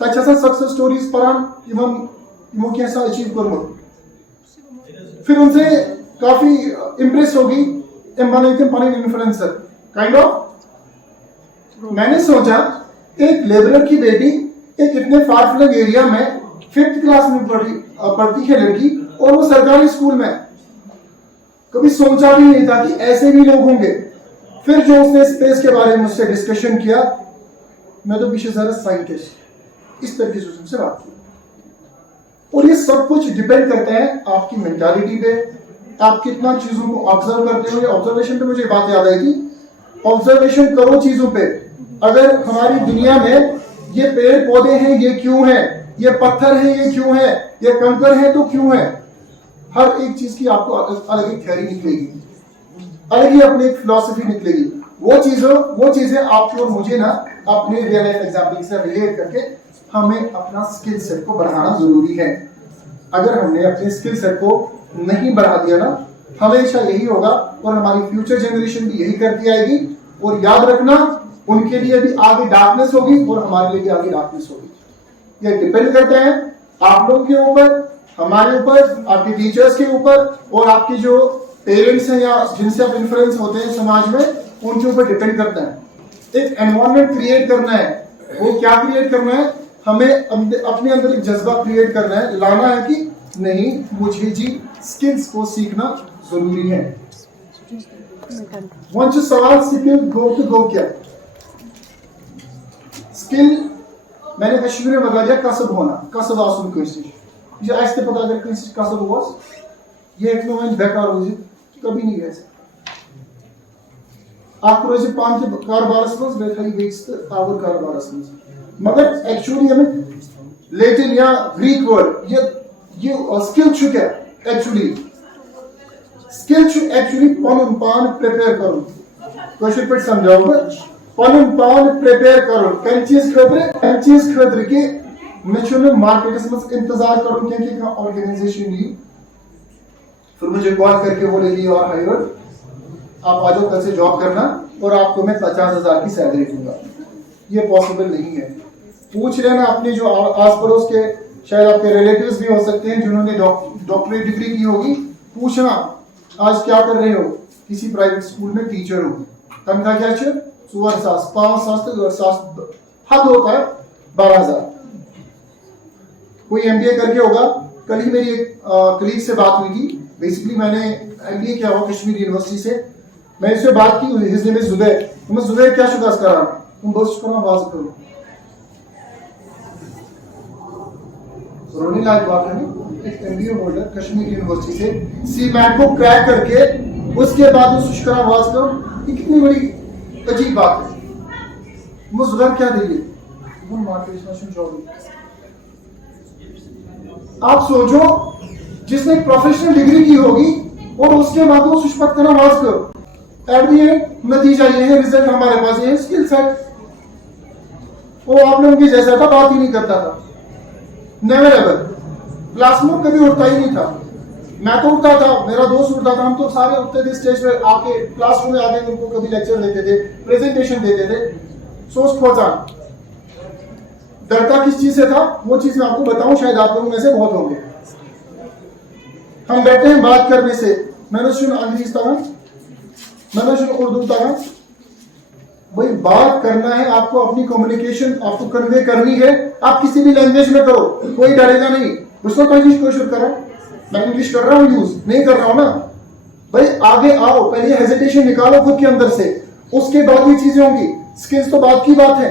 तक सक्सेस स्टोरीज पढ़ान इमो कैसा अचीव करूँ। फिर उनसे काफी इंप्रेस होगी, इन्फ्लुएंसर काइंड ऑफ। मैंने सोचा एक लेबरर की बेटी एक इतने फार फ्लंग एरिया में 5th क्लास में पढ़ती है लड़की, और वो सरकारी स्कूल में। कभी सोचा भी नहीं था कि ऐसे भी लोग होंगे। फिर जो उसने स्पेस के बारे में मुझसे डिस्कशन किया, मैं तो पीछे जरा साइंटिस्ट, इस तरीके से उससे बात की। और ये सब कुछ डिपेंड करता है आपकी मेंटालिटी पे, आप कितना चीजों को ऑब्जर्व करते हो। ऑब्जर्वेशन पे मुझे बात याद आई थी, ऑब्जर्वेशन करो चीजों पे। अगर हमारी दुनिया में ये पेड़ पौधे हैं ये क्यों है, ये पत्थर है ये क्यों है, ये कंकर है तो क्यों है। हर एक चीज की आपको अलग ही थ्योरी निकलेगी, अलग ही अपनी एक फिलॉसफी निकलेगी। वो चीजें आपको और मुझे ना अपने रियल लाइफ एग्जाम्पल से रिलेट करके हमें अपना स्किल सेट को बढ़ाना जरूरी है। अगर हमने अपने स्किल सेट को नहीं बढ़ा दिया ना, हमेशा यही होगा और हमारी फ्यूचर जनरेशन भी यही करती आएगी। और याद रखना, उनके लिए भी आगे डार्कनेस होगी और हमारे लिए भी आगे डार्कनेस होगी। ये डिपेंड करता है आप लोगों के ऊपर, हमारे ऊपर, आपके टीचर्स के ऊपर, और आपके जो पेरेंट्स हैं या जिनसे आप इन्फ्लुएंस होते हैं समाज में, उनके ऊपर डिपेंड करता है। एक एनवायरनमेंट क्रिएट करना है। वो क्या क्रिएट करना है? हमें अपने अंदर एक जज्बा क्रिएट करना है, लाना है कि नहीं, मुझे जी स्किल्स को सीखना जरूरी है। वंच सवाल स्किल गो क्या स्किल मैंने कश्मीर में बता दिया, कसब होना, कसब आसन कशिश ये आज पता अगर कशिश कसब हो ये एक वन बेकार हो कभी नहीं गए। आप रोज पान के कारोबारस मज आवर कारोबारस मज, मगर एक्चुअली हमें लैटिन या ग्रीक वर्ड ये स्किल छु क्या एक्चुअली स्किल छु एक्चुअली पनुन पान प्रिपेयर करूं क्वेश्चन पे समझाओ पनुन पान प्रिपेयर करूं कन चीज खतरे के मैं छु मार्केटस में इंतजार करूं कि ऑर्गेनाइजेशन ली फिर मुझे कॉल करके बोलेगी और हायर आप आ जाओ कल से जॉब करना और आपको मैं 50,000 की सैलरी दूंगा। ये पॉसिबल नहीं है। पूछ लेना अपने जो आस पड़ोस के, शायद आपके रिलेटिव्स भी हो सकते हैं जिन्होंने डॉक्टरेट डिग्री की होगी, पूछना आज क्या कर रहे हो, किसी प्राइवेट स्कूल में टीचर हो, तनख्वाह क्या है 4,000 5,000 तक 8,000 हद होता है 12,000। कोई MBA करके होगा। कल ही मेरी एक कलीग से बात हुई थी। बेसिकली मैंने MBA किया हुआ कश्मीर यूनिवर्सिटी से, मैं इससे बात की, हिज नेम इज जुबैर। तो मैं जुबैर क्या शुक्र कर रहा हूँ, तुम बस शुक्र आवाज करो। रोने लायक बात है ना, एक एमबीए होल्डर कश्मीर यूनिवर्सिटी से सीमैट को क्रैक करके उसके बाद उस शुक्र आवाज करो, ये कितनी बड़ी अजीब बात है। वो जुबैर क्या देंगे, आप सोचो जिसने प्रोफेशनल डिग्री की होगी और उसके बाद वो सुष्पत का नमाज करो, एट दी एंड नतीजा ये है, रिजल्ट हमारे पास ये है, स्किल सेट। वो आप लोगों के जैसा था, बात ही नहीं करता था, नेवर एवर, क्लास में कभी उठता ही नहीं था। मैं तो उठता था, मेरा दोस्त उठता था, हम तो सारे उठते थे स्टेज पे आके, क्लासरूम में आके उनको कभी लेक्चर देते थे, प्रेजेंटेशन देते थे। सोच पहुंचा डरता किस चीज से था, वो चीज मैं आपको बताऊं, शायद आप लोगों में से बहुत होंगे। हम बैठे हैं बात करने से, मैंने सुन अंग्रेजी तक, मैंने सुन उर्दू तक, भाई बात करना है आपको, अपनी कम्युनिकेशन आपको कन्वे करनी है, आप किसी भी लैंग्वेज में करो, कोई डरेगा नहीं। उसको कोई इंग्लिश को करो, मैं इंग्लिश कर रहा हूँ यूज नहीं कर रहा हूं ना भाई, आगे आओ, पहले हेजिटेशन निकालो खुद के अंदर से, उसके बाद ये चीजें होंगी। स्किल्स तो बात की बात है,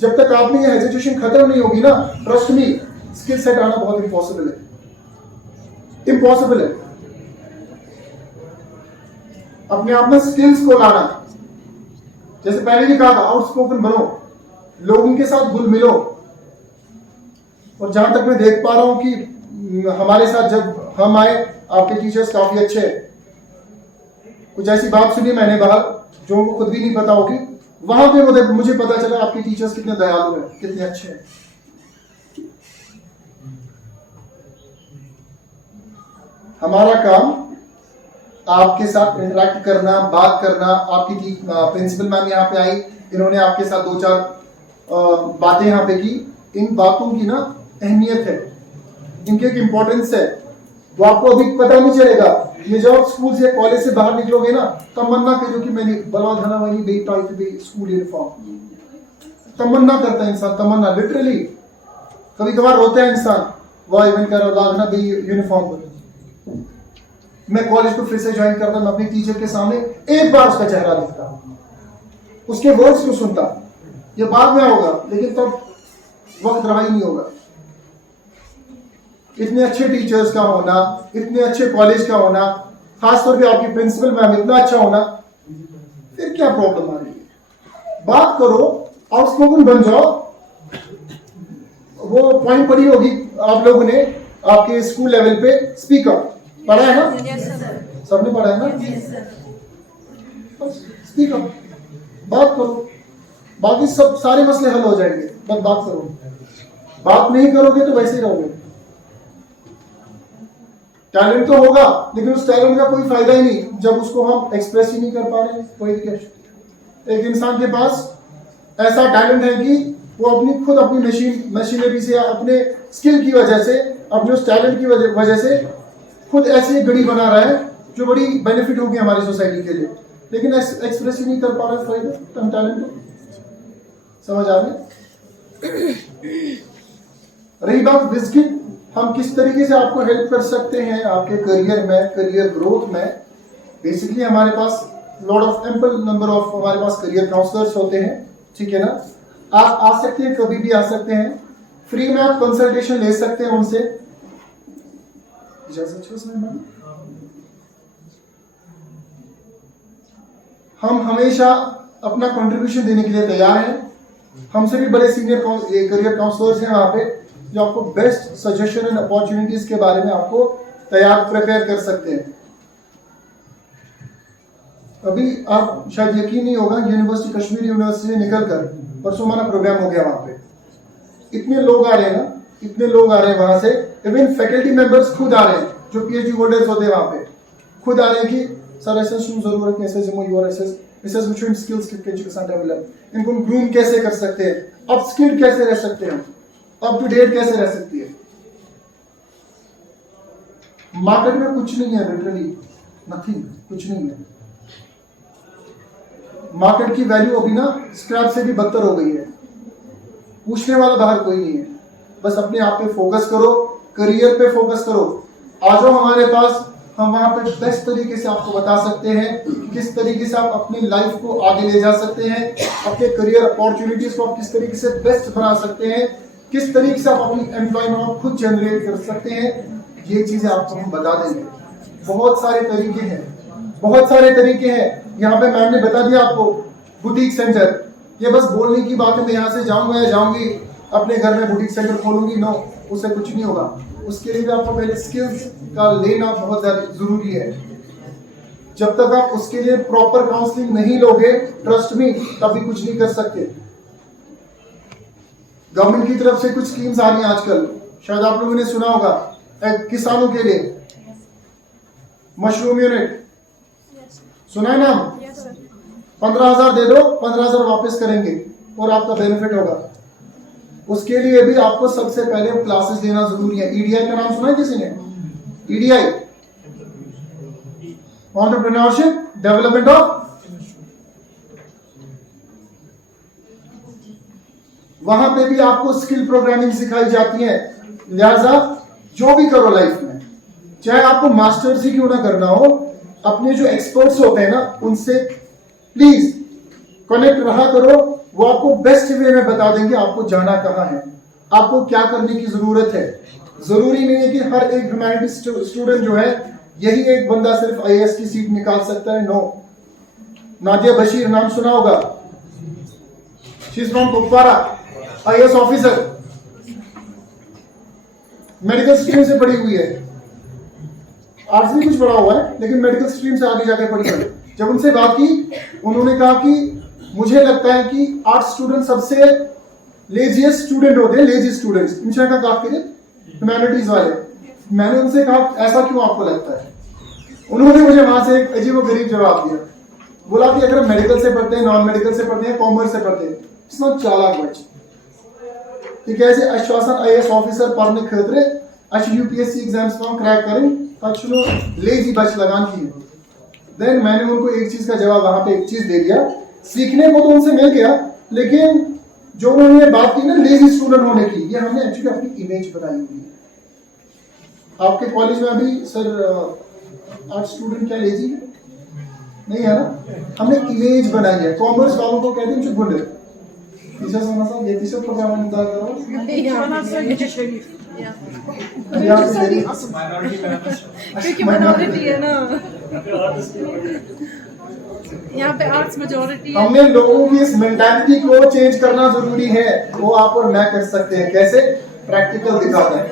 जब तक आप में ये हेजिटेशन खत्म नहीं होगी ना, ट्रस्ट मी, स्किल सेट आना बहुत इंपॉसिबल है, इंपॉसिबल है। अपने आप में स्किल्स को लाना, जैसे पहले भी कहा था, आउटस्पोकन बनो, लोगों के साथ घुल मिलो। और जहां तक मैं देख पा रहा हूं कि हमारे साथ जब हम आए, आपके टीचर्स काफी अच्छे हैं। कुछ ऐसी बात सुनी मैंने बाहर जो उनको खुद भी नहीं पता होगी, वहां पे मुझे पता चला आपके टीचर्स कितने दयालु हैं, कितने अच्छे हैं। हमारा काम आपके साथ इंटरेक्ट करना, बात करना। आपकी प्रिंसिपल मैम यहाँ पे आई, इन्होंने आपके साथ 2-4 बातें यहाँ पे की। इन बातों की ना अहमियत है, इनकी एक इम्पोर्टेंस है, वो आपको अभी पता नहीं चलेगा। ये जब स्कूल से कॉलेज से बाहर निकलोगे ना, तमन्ना करो कि मैंने बड़ा धना वही बेटा स्कूल यूनिफॉर्म, तमन्ना करता है इंसान, तमन्ना लिटरली। कभी कभार रोता है इंसान, वाह इवन कर लागना भी यूनिफॉर्म पर। मैं कॉलेज को फिर से ज्वाइन करता, मैं अपने टीचर के सामने एक बार उसका चेहरा देखता, उसके वर्ड्स को सुनता। ये बाद में होगा, लेकिन तब वक्त रहा ही नहीं होगा। इतने अच्छे टीचर्स का होना, इतने अच्छे कॉलेज का होना, खासतौर पे आपकी प्रिंसिपल मैम इतना अच्छा होना, फिर क्या प्रॉब्लम आ रही है? बात करो, आउटस्पोकन बन जाओ। वो पॉइंट पढ़ी होगी आप लोगों ने आपके स्कूल लेवल पे, स्पीकर पढ़ा है ना? सबने पढ़ा है ना? स्पीकर, बात करो, बाकी सब सारे मसले हल हो जाएंगे, बस बात करो। बात नहीं करोगे तो वैसे ही रहोगे। टैलेंट तो होगा, लेकिन उस टैलेंट का कोई फायदा ही नहीं जब उसको हम एक्सप्रेस ही नहीं कर पा रहे। कोई क्या, एक इंसान के पास ऐसा टैलेंट है कि वो खुद अपनी मशीनरी से, अपने स्किल की वजह से, अपने उस टैलेंट की वजह से खुद ऐसी एक घड़ी बना रहा है जो बड़ी बेनिफिट होगी हमारी सोसाइटी के लिए, लेकिन एक्सप्रेस ही नहीं कर पा रहे फायदा टैलेंट को। समझ आ रही? रही बात विज़किड, हम किस तरीके से आपको हेल्प कर सकते हैं आपके करियर में, करियर ग्रोथ में। बेसिकली हमारे पास lot of ample number of हमारे पास करियर काउंसलर्स होते हैं, ठीक है ना? आप आ सकते हैं, कभी भी आ सकते हैं, फ्री में आप कंसल्टेशन ले सकते हैं उनसे। हम हमेशा अपना कंट्रीब्यूशन देने के लिए तैयार हैं। हमसे भी बड़े सीनियर करियर काउंसलर्स हैं वहां पे, जो आपको बेस्ट सजेशन एंड अपॉर्चुनिटीज के बारे में आपको प्रिपेयर कर सकते हैं। अभी आप शायद यकीन नहीं होगा, यूनिवर्सिटी, कश्मीर यूनिवर्सिटी से निकलकर परसों हमारा प्रोग्राम हो गया वहां पे। इतने लोग आ रहे हैं ना, इतने लोग आ रहे हैं वहां से, इवन फैकल्टी मेंबर्स खुद आ रहे हैं, जो पीएचडी होल्डर्स होते हैं वहां पे, खुद आ रहे हैं कि सर ऐसा शुरू जरूरत है, ऐसे जमो यूर ऐसे विच स्किल्स के साथ डेवलप, इनको ग्रूम कैसे कर सकते हैं, अप स्किल्ड कैसे रह सकते हैं, अप टू डेट कैसे रह सकती है। मार्केट में कुछ नहीं है, लिटरली नथिंग, कुछ नहीं है। मार्केट की वैल्यू अभी ना स्क्रैप से भी बदतर हो गई है, पूछने वाला बाहर कोई नहीं है। बस अपने आप पे फोकस करो, करियर पे फोकस करो। आ जाओ हमारे पास, हम वहां पे बेस्ट तरीके से आपको बता सकते हैं किस तरीके से आप अपनी लाइफ को आगे ले जा सकते हैं, अपने करियर अपॉर्चुनिटीज को आप किस तरीके से बेस्ट बना सकते हैं, किस तरीके से आप अपनी एम्प्लॉयमेंट खुद जनरेट कर सकते हैं, ये चीजें आपको हम बता देंगे। बहुत सारे तरीके हैं, बहुत सारे तरीके हैं। यहाँ पे मैम ने बता दिया आपको बुटीक सेंटर, ये बस बोलने की बात है, मैं यहाँ से जाऊंगा या जाऊंगी अपने घर में बुटीक सेंटर खोलूंगी, नो, उससे कुछ नहीं होगा। उसके लिए भी आपको पहले स्किल्स का लेना बहुत ज्यादा जरूरी है। जब तक आप उसके लिए प्रॉपर काउंसलिंग नहीं लोगे, ट्रस्ट मी, तभी कुछ नहीं कर सकते। गवर्नमेंट की तरफ से कुछ स्कीम्स आ रही हैं आजकल, शायद आप लोगों ने सुना होगा, किसानों के लिए मशरूम यूनिट, सुना है नाम? 15,000 दे दो, 15,000 वापस करेंगे और आपका बेनिफिट होगा। उसके लिए भी आपको सबसे पहले क्लासेस लेना जरूरी है। ईडीआई का नाम सुना है किसी ने? ईडीआई, एंटरप्रेन्योरशिप डेवलपमेंट ऑफ, वहां पे भी आपको स्किल प्रोग्रामिंग सिखाई जाती है। लिहाजा जो भी करो लाइफ में, चाहे आपको मास्टर्स ही क्यों ना करना हो, अपने जो एक्सपर्ट्स होते हैं ना, उनसे प्लीज कनेक्ट रहा करो। वो आपको बेस्ट वे में बता देंगे आपको जाना कहाँ है, आपको क्या करने की जरूरत है। जरूरी नहीं है कि हर एक ह्यूमैनिटीज स्टूडेंट जो है, यही एक बंदा सिर्फ आईएएस की सीट निकाल सकता है, नो। नादिया बशीर नाम सुना होगा, she is from Kupwara, IAS officer, medical stream से पढ़ी हुई है, आर्ट्स भी कुछ पढ़ा हुआ है लेकिन मेडिकल स्ट्रीम से आगे जाकर पढ़ी है। जब उनसे बात की, उन्होंने कहा कि मुझे लगता है कि आर्ट्स स्टूडेंट सबसे लेजीएस्ट स्टूडेंट होते हैं, लेजी स्टूडेंट्स, इनसे का बात करें ह्यूमैनिटीज वाले। मैंने उनसे कहा ऐसा क्यों आपको लगता है? उन्होंने मुझे वहां से एक अजीब गरीब जवाब दिया, बोला कि अगर मेडिकल से पढ़ते हैं, नॉन मेडिकल से पढ़ते हैं, कॉमर्स से पढ़ते हैं, इट्स नॉट चालाक बच्चे कि कैसे आश्वासन आईएएस ऑफिसर पढ़ने खतरे अच्छी यूपीएससी एग्जाम्स को क्रैक करें, तचनो लेजी बच लगान की। देन मैंने उनको एक चीज का जवाब वहां पे एक चीज दे दिया, सीखने को तो उनसे मिल गया, लेकिन जो उन्होंने बात की ना लेजी स्टूडेंट होने की, ये हमने एक्चुअली अपनी इमेज बनाई हुई है। आपके कॉलेज में अभी सर आर्ट स्टूडेंट क्या लेजी है? नहीं है ना, हमने इमेज बनाई है। कॉमर्स वालों को कहते हैं चुप तीसरा समझ साहब, ये तीसरा प्रोग्राम इंतजार करो। क्योंकि माइनॉरिटी है ना, यहाँ पे आर्ट्स मेजॉरिटी है। हमने लोगों की इस मेंटालिटी को चेंज करना जरूरी है। वो आप और मैं कर सकते हैं, कैसे? प्रैक्टिकल दिखाते हैं।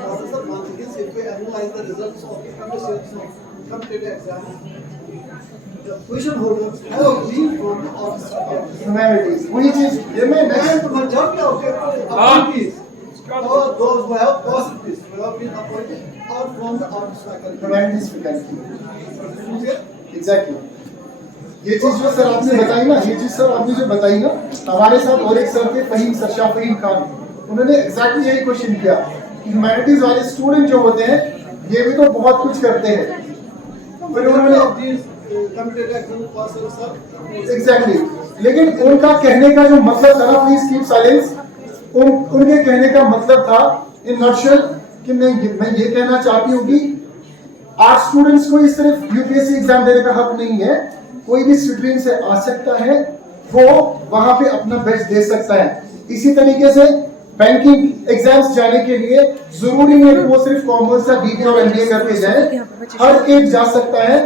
Humanities, वही चीज ये मैं next those who have passed this, who have been appointed or from the arts faculty. humanities faculty, exactly। ये चीज जो सर आपने बताई ना, ये चीज सर आपने जो बताई ना, हमारे साथ और एक सर थे फहीम सर, शाह फहीम खान, उन्होंने एग्जैक्टली यही क्वेश्चन किया कि ह्यूमैनिटीज वाले स्टूडेंट जो होते हैं ये भी तो बहुत कुछ करते हैं, फिर उन्होंने एग्जैक्टली, लेकिन उनका कहने का जो मतलब था ना, प्लीज कीप साइलेंस, उनके कहने का मतलब था इन नटशेल कि मैं ये कहना चाहती हूँ कि आर्ट स्टूडेंट्स को ही सिर्फ यूपीएससी एग्जाम देने का हक नहीं है, कोई भी स्ट्रीम से आ सकता है, वो वहां पे अपना बेस्ट दे सकता है। इसी तरीके से बैंकिंग एग्जाम्स जाने के लिए जरूरी नहीं है कि वो सिर्फ कॉमर्स या बीबीए और एमबीए करके जाए, हर एक जा सकता है।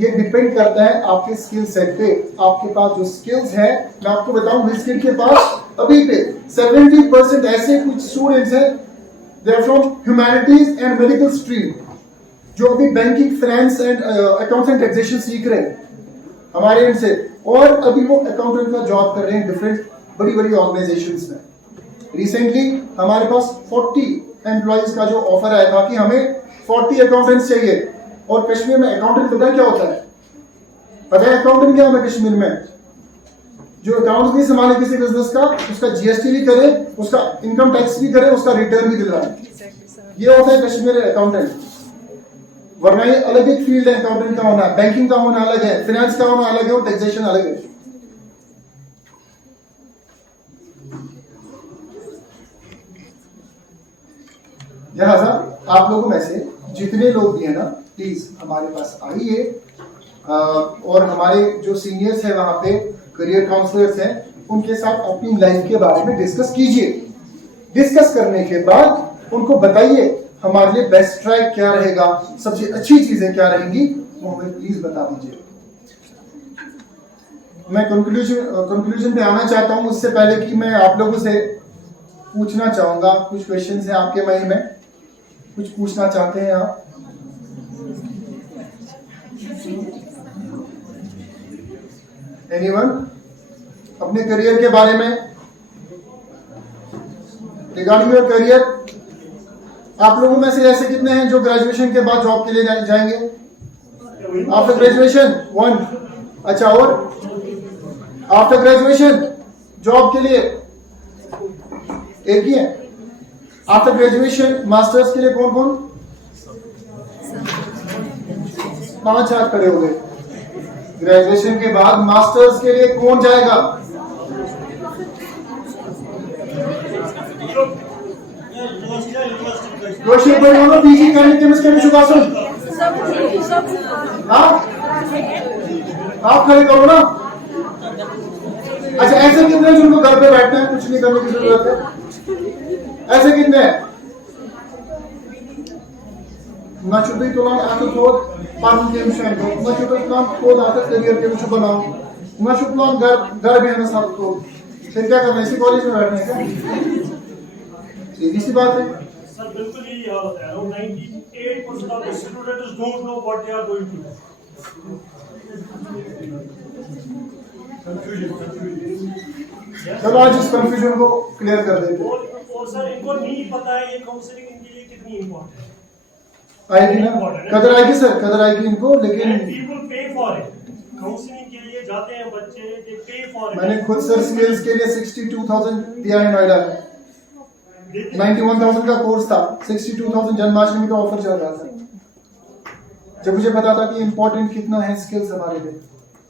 ये डिपेंड करता है आपके स्किल सेट पे, आपके पास जो स्किल्स है। मैं आपको बताऊं, विस्किट के पास अभी पे 70% ऐसे कुछ स्टूडेंट्स हैं, they are from humanities and medical stream, जो अभी banking, finance and accounting taxation सीख रहे हैं हमारे इनसे, और अभी वो अकाउंटेंट का जॉब कर रहे हैं डिफरेंट बड़ी बड़ी ऑर्गेनाइजेशंस में। रिसेंटली हमारे पास 40 एम्प्लॉइज का जो ऑफर आया था कि हमें 40 अकाउंटेंट्स चाहिए, और कश्मीर में अकाउंटेंट पता है क्या होता है? पता है अकाउंटेंट क्या होता है कश्मीर में? जो अकाउंट्स भी संभाले किसी बिजनेस का, उसका जीएसटी भी करे, उसका इनकम टैक्स भी करे, उसका रिटर्न भी दिलवाए, ये होता है कश्मीर अकाउंटेंट। वरना ये अलग एक फील्ड है अकाउंटेंट का होना, बैंकिंग का होना अलग है, फाइनेंस का होना अलग है, और टैक्सेशन अलग है। लिहाजा आप लोगों में से जितने लोग भी हैं ना, प्लीज हमारे पास आइए, और हमारे जो सीनियर्स हैं वहाँ पे करियर काउंसलर्स हैं उनके साथ अपनी लाइफ के बारे में डिस्कस कीजिए। डिस्कस करने के बाद उनको बताइए हमारे लिए बेस्ट ट्रैक क्या रहेगा, सबसे अच्छी चीजें क्या रहेंगी, वो हमें प्लीज बता दीजिए। मैं कंक्लूजन पे आना चाहता हूँ। उससे पहले कि मैं आप लोगों से पूछना चाहूंगा, कुछ क्वेश्चंस हैं आपके माइंड में, कुछ पूछना चाहते हैं आप? एनीवन अपने करियर के बारे में, रिगार्डिंग योर करियर, आप लोगों में से ऐसे कितने हैं जो ग्रेजुएशन के बाद जॉब के लिए जाएंगे? After graduation 1। अच्छा, और आफ्टर ग्रेजुएशन जॉब के लिए एक ही है। आफ्टर ग्रेजुएशन मास्टर्स के लिए कौन कौन? 5 हाथ खड़े हो गए। ग्रेजुएशन के बाद मास्टर्स के लिए कौन जाएगा? क्वेश्चन कोई बोलो, पीजी करने केमिस्ट केमिस्ट शुभासन, हाँ आप खड़े करो ना। अच्छा, ऐसे कितने हैं जिनको घर पे बैठना है, कुछ नहीं करने की जरूरत है? ऐसे कितने हैं? Načutai tulan atât tot parul de mșango, načutai tulan tot atât career के कुछ बनाओ, načutai tulan घर भी है सब तो, फिर क्या करना है? इसी कॉलेज में बैठने का? सीधी सी बात है। सर बिल्कुल यही हालत है। 98% of the students don't know what they are going to do. चलो आज इस कंफ्यूजन को क्लियर कर देते हैं। और सर इनको नहीं पता है ये काउंसलिंग इनके लिए कितनी इम्पोर्टेंट है। आएगी ना, कदर आएगी सर, कदर आएगी इनको, लेकिन पीपल पे फॉर इट। काउंसलिंग के लिए जाते हैं बच्चे, दे पे फॉर इट। मैंने खुद सर स्किल्स के लिए 62,000 दिया है नोएडा में। 91,000 का कोर्स था, 62,000 जन्माष्टमी का ऑफर चल रहा था, जब मुझे पता था कि इम्पोर्टेंट कितना है स्किल्स हमारे लिए।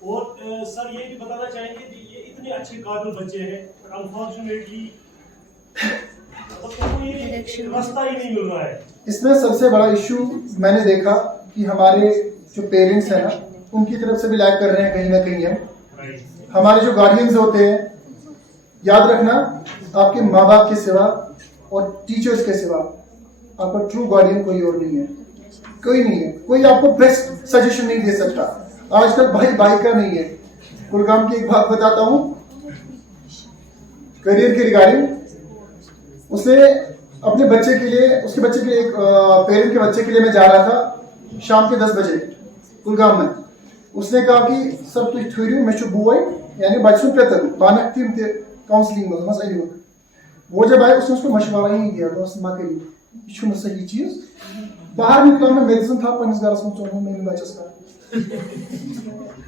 और सर ये भी बताना चाहेंगे कि ये इतने अच्छे काबिल बच्चे हैं, पर अनफॉर्चुनेटली रास्ता ही नहीं मिल रहा है। इसमें सबसे बड़ा इश्यू मैंने देखा कि हमारे जो पेरेंट्स हैं ना, उनकी तरफ से भी लैग कर रहे हैं कहीं ना कहीं हम। हमारे जो गार्डियंस होते हैं, याद रखना आपके माँ बाप के सिवा और टीचर्स के सिवा आपका ट्रू गार्डियन कोई और नहीं है, कोई नहीं है। कोई आपको बेस्ट सजेशन नहीं दे सकता। आजकल भाई भाई का नहीं है। कुलगाम की एक बात बताता हूँ करियर के रिगार्डिंग। उसने अपने बच्चे के लिए, उसके बच्चे के लिए, एक पेरेंट के बच्चे के लिए मैं जा रहा था शाम के 10 बजे कुलगाम में। उसने कहा कि सर तुम थ्योरी में बुआई यानी बच्चों पे तक बानक टीम थे काउंसलिंग में मस आई। वो जब आए उसने उसको मशवरा ही नहीं दिया, दोस्त माँ के लिए यह सही चीज। बाहर निकला मैं मेडिसिन था पन्नीस गारस में चोर में बचस का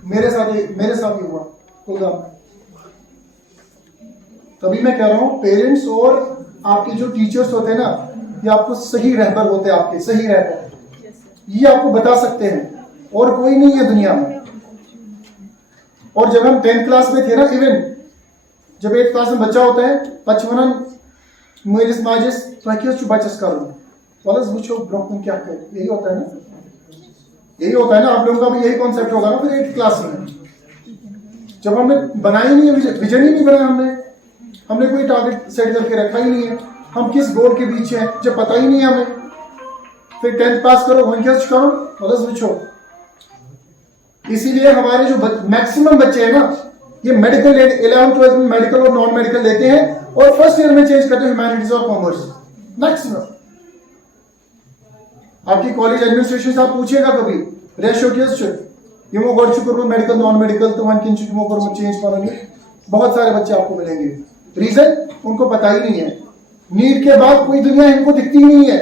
मेरे साथ ही हुआ कुलगाम में। तभी मैं कह रहा हूँ पेरेंट्स और आपके जो टीचर्स होते हैं ना, ये आपको सही रहबर होते हैं, आपके सही रहबर, ये आपको बता सकते हैं और कोई नहीं है दुनिया में। और जब हम 10th क्लास में थे ना, इवन जब 8th क्लास में बच्चा होता है, 55 मेरिस माजिस तो क्या बचस करूँ वालस वुचो ब्रोकन क्या कर, यही होता है ना, यही होता है ना। आप लोगों का भी यही कॉन्सेप्ट होगा ना फिर 8th क्लास में, जब हमने बनाई नहीं है, विजन ही नहीं बनाया हमने कोई टारगेट सेट करके रखा ही नहीं है, हम किस गोल के पीछे हैं जब पता ही नहीं है हमें। फिर 10th पास करो, वन क्या करो, वालस वुचो। इसीलिए हमारे जो मैक्सिमम बच्चे हैं ना, ये मेडिकल 11th 12th में मेडिकल और नॉन मेडिकल लेते हैं और फर्स्ट ईयर में चेंज करते हैं ह्यूमैनिटीज और कॉमर्स मैक्सिमम। आपकी कॉलेज एडमिनिस्ट्रेशन से आप पूछिएगा कभी रेशियो क्या यमो गोड़ मेडिकल नॉन मेडिकल तो वन किंच चेंज करेंगे, बहुत सारे बच्चे आपको मिलेंगे। रीजन उनको पता ही नहीं है। नीट के बाद कोई दुनिया इनको दिखती ही नहीं है,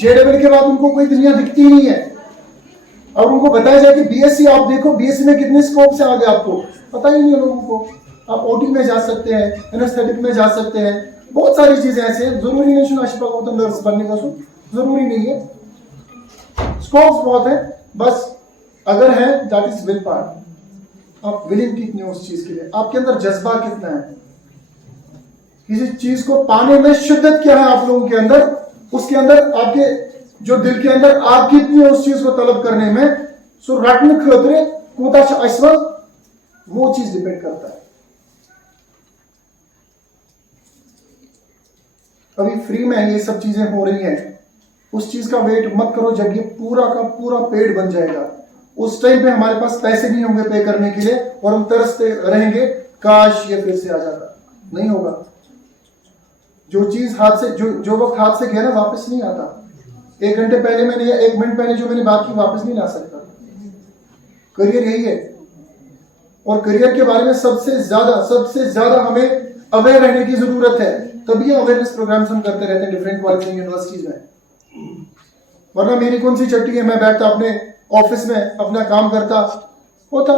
जेडब्ल्यू के बाद उनको कोई दुनिया दिखती ही नहीं है। और उनको बताया जाए कि बीएससी आप देखो, बीएससी में कितने स्कोप से आगे आपको पता ही नहीं है लोगों को। आप ओटी में जा सकते हैं, एनेस्थेटिक में जा सकते हैं, बहुत सारी चीजें ऐसे जरूरी नहीं आशिफा को तो नर्स बनने का जरूरी नहीं है। स्कोप्स बहुत है, बस अगर है दैट इज विल पार्ट। आप विलिंग कितने हो उस चीज के लिए, आपके अंदर जज्बा कितना है, किसी चीज को पाने में शिद्दत क्या है आप लोगों के अंदर, उसके अंदर आपके जो दिल के अंदर आग कितनी है उस चीज को तलब करने में, सो रटने खतरे कोता वो चीज डिपेंड करता है। अभी फ्री में ये सब चीजें हो रही हैं, उस चीज का वेट मत करो जब ये पूरा का पूरा पेड बन जाएगा। उस टाइम पे हमारे पास पैसे नहीं होंगे पे करने के लिए और हम तरसते रहेंगे काश ये फिर से आ जाता। नहीं होगा। जो चीज हाथ से जो वक्त हाथ से गया ना वापस नहीं आता। 1 घंटे पहले मैंने या 1 मिनट पहले जो मैंने बात की वापस नहीं ला सकता। करियर यही है और करियर के बारे में सबसे ज्यादा हमें अवेयर रहने की जरूरत है। तभी अवेयरनेस प्रोग्राम्स हम करते रहते हैं डिफरेंट कॉलेज यूनिवर्सिटीज में। वरना मेरी कौन सी चट्टी है, मैं बैठता अपने ऑफिस में अपना काम करता होता।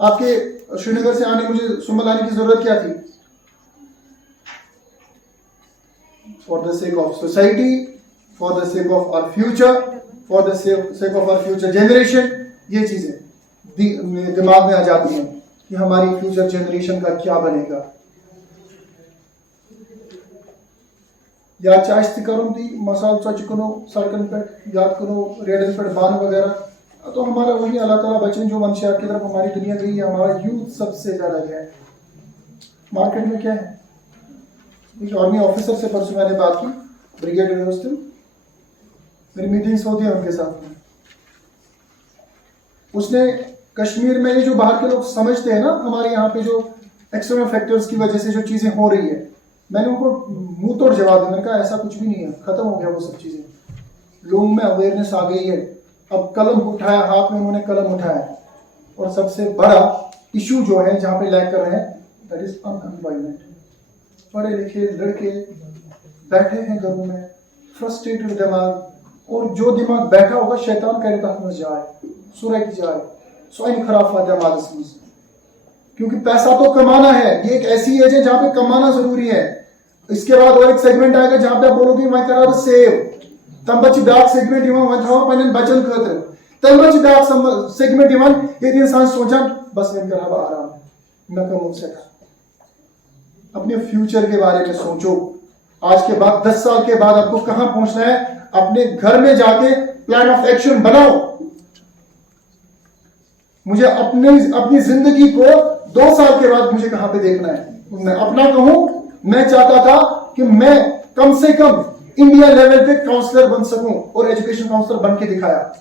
आपके श्रीनगर से आने मुझे सुमल आने की जरूरत क्या थी? For the sake of society, for the sake of our future, for the sake of our future generation. ये चीजें दिमाग में आ जाती हैं कि हमारी फ्यूचर जनरेशन का क्या बनेगा। या चाश्ती करूँ थी मसाल चच करो सड़कन पे याद करो रेडन पे बान वगैरह, तो हमारा वही अल्लाह ताला बचन जो मंशियात की तरफ हमारी दुनिया गई है। हमारा यूथ सबसे ज्यादा गया है। मार्केट में क्या है? एक आर्मी ऑफिसर से परसों मैंने बात की, ब्रिगेड यूनिवर्सिटी, मेरी मीटिंग्स होती है उनके साथ में। उसने कश्मीर में ये जो बाहर के लोग समझते हैं ना हमारे यहाँ पे जो एक्सटर्नल फैक्टर्स की वजह से जो चीजें हो रही है, मैंने उनको मुंह तोड़ जवाब दिया। मैंने कहा ऐसा कुछ भी नहीं है, खत्म हो गया वो सब चीजें। लोगों में अवेयरनेस आ गई है। अब कलम उठाया, हाथ में उन्होंने कलम उठाया। और सबसे बड़ा इशू जो है जहां पे लैग कर रहे हैं दैट इज अनएम्प्लॉयमेंट। पढ़े लिखे लड़के बैठे हैं घरों में, फ्रस्ट्रेटेड दिमाग, और जो दिमाग बैठा होगा शैतान करे तक में जाए सुरह की जाए स्वाइन खराब दिमाग, क्योंकि पैसा तो कमाना है। ये एक ऐसी एज है जहां पे कमाना जरूरी है। इसके बाद और एक सेगमेंट आएगा जहां पे आप बोलोगे मैं कर सेव तम बच ब्याक सेगमेंट इवन वन था पन बचन खतर तम बच ब्याक सेगमेंट इवन ये इंसान सोचा बस मैं कर आराम मैं कम से अपने फ्यूचर के बारे में सोचो। आज के बाद 10 साल के बाद आपको कहां पहुंचना है, अपने घर में जाके प्लान ऑफ एक्शन बनाओ। मुझे अपनी जिंदगी को 2 साल के बाद मुझे कहां पे देखना है। मैं अपना कहूं, मैं चाहता था कि मैं कम से कम इंडिया लेवल पे काउंसलर बन सकूं और एजुकेशन काउंसलर बन के दिखाया।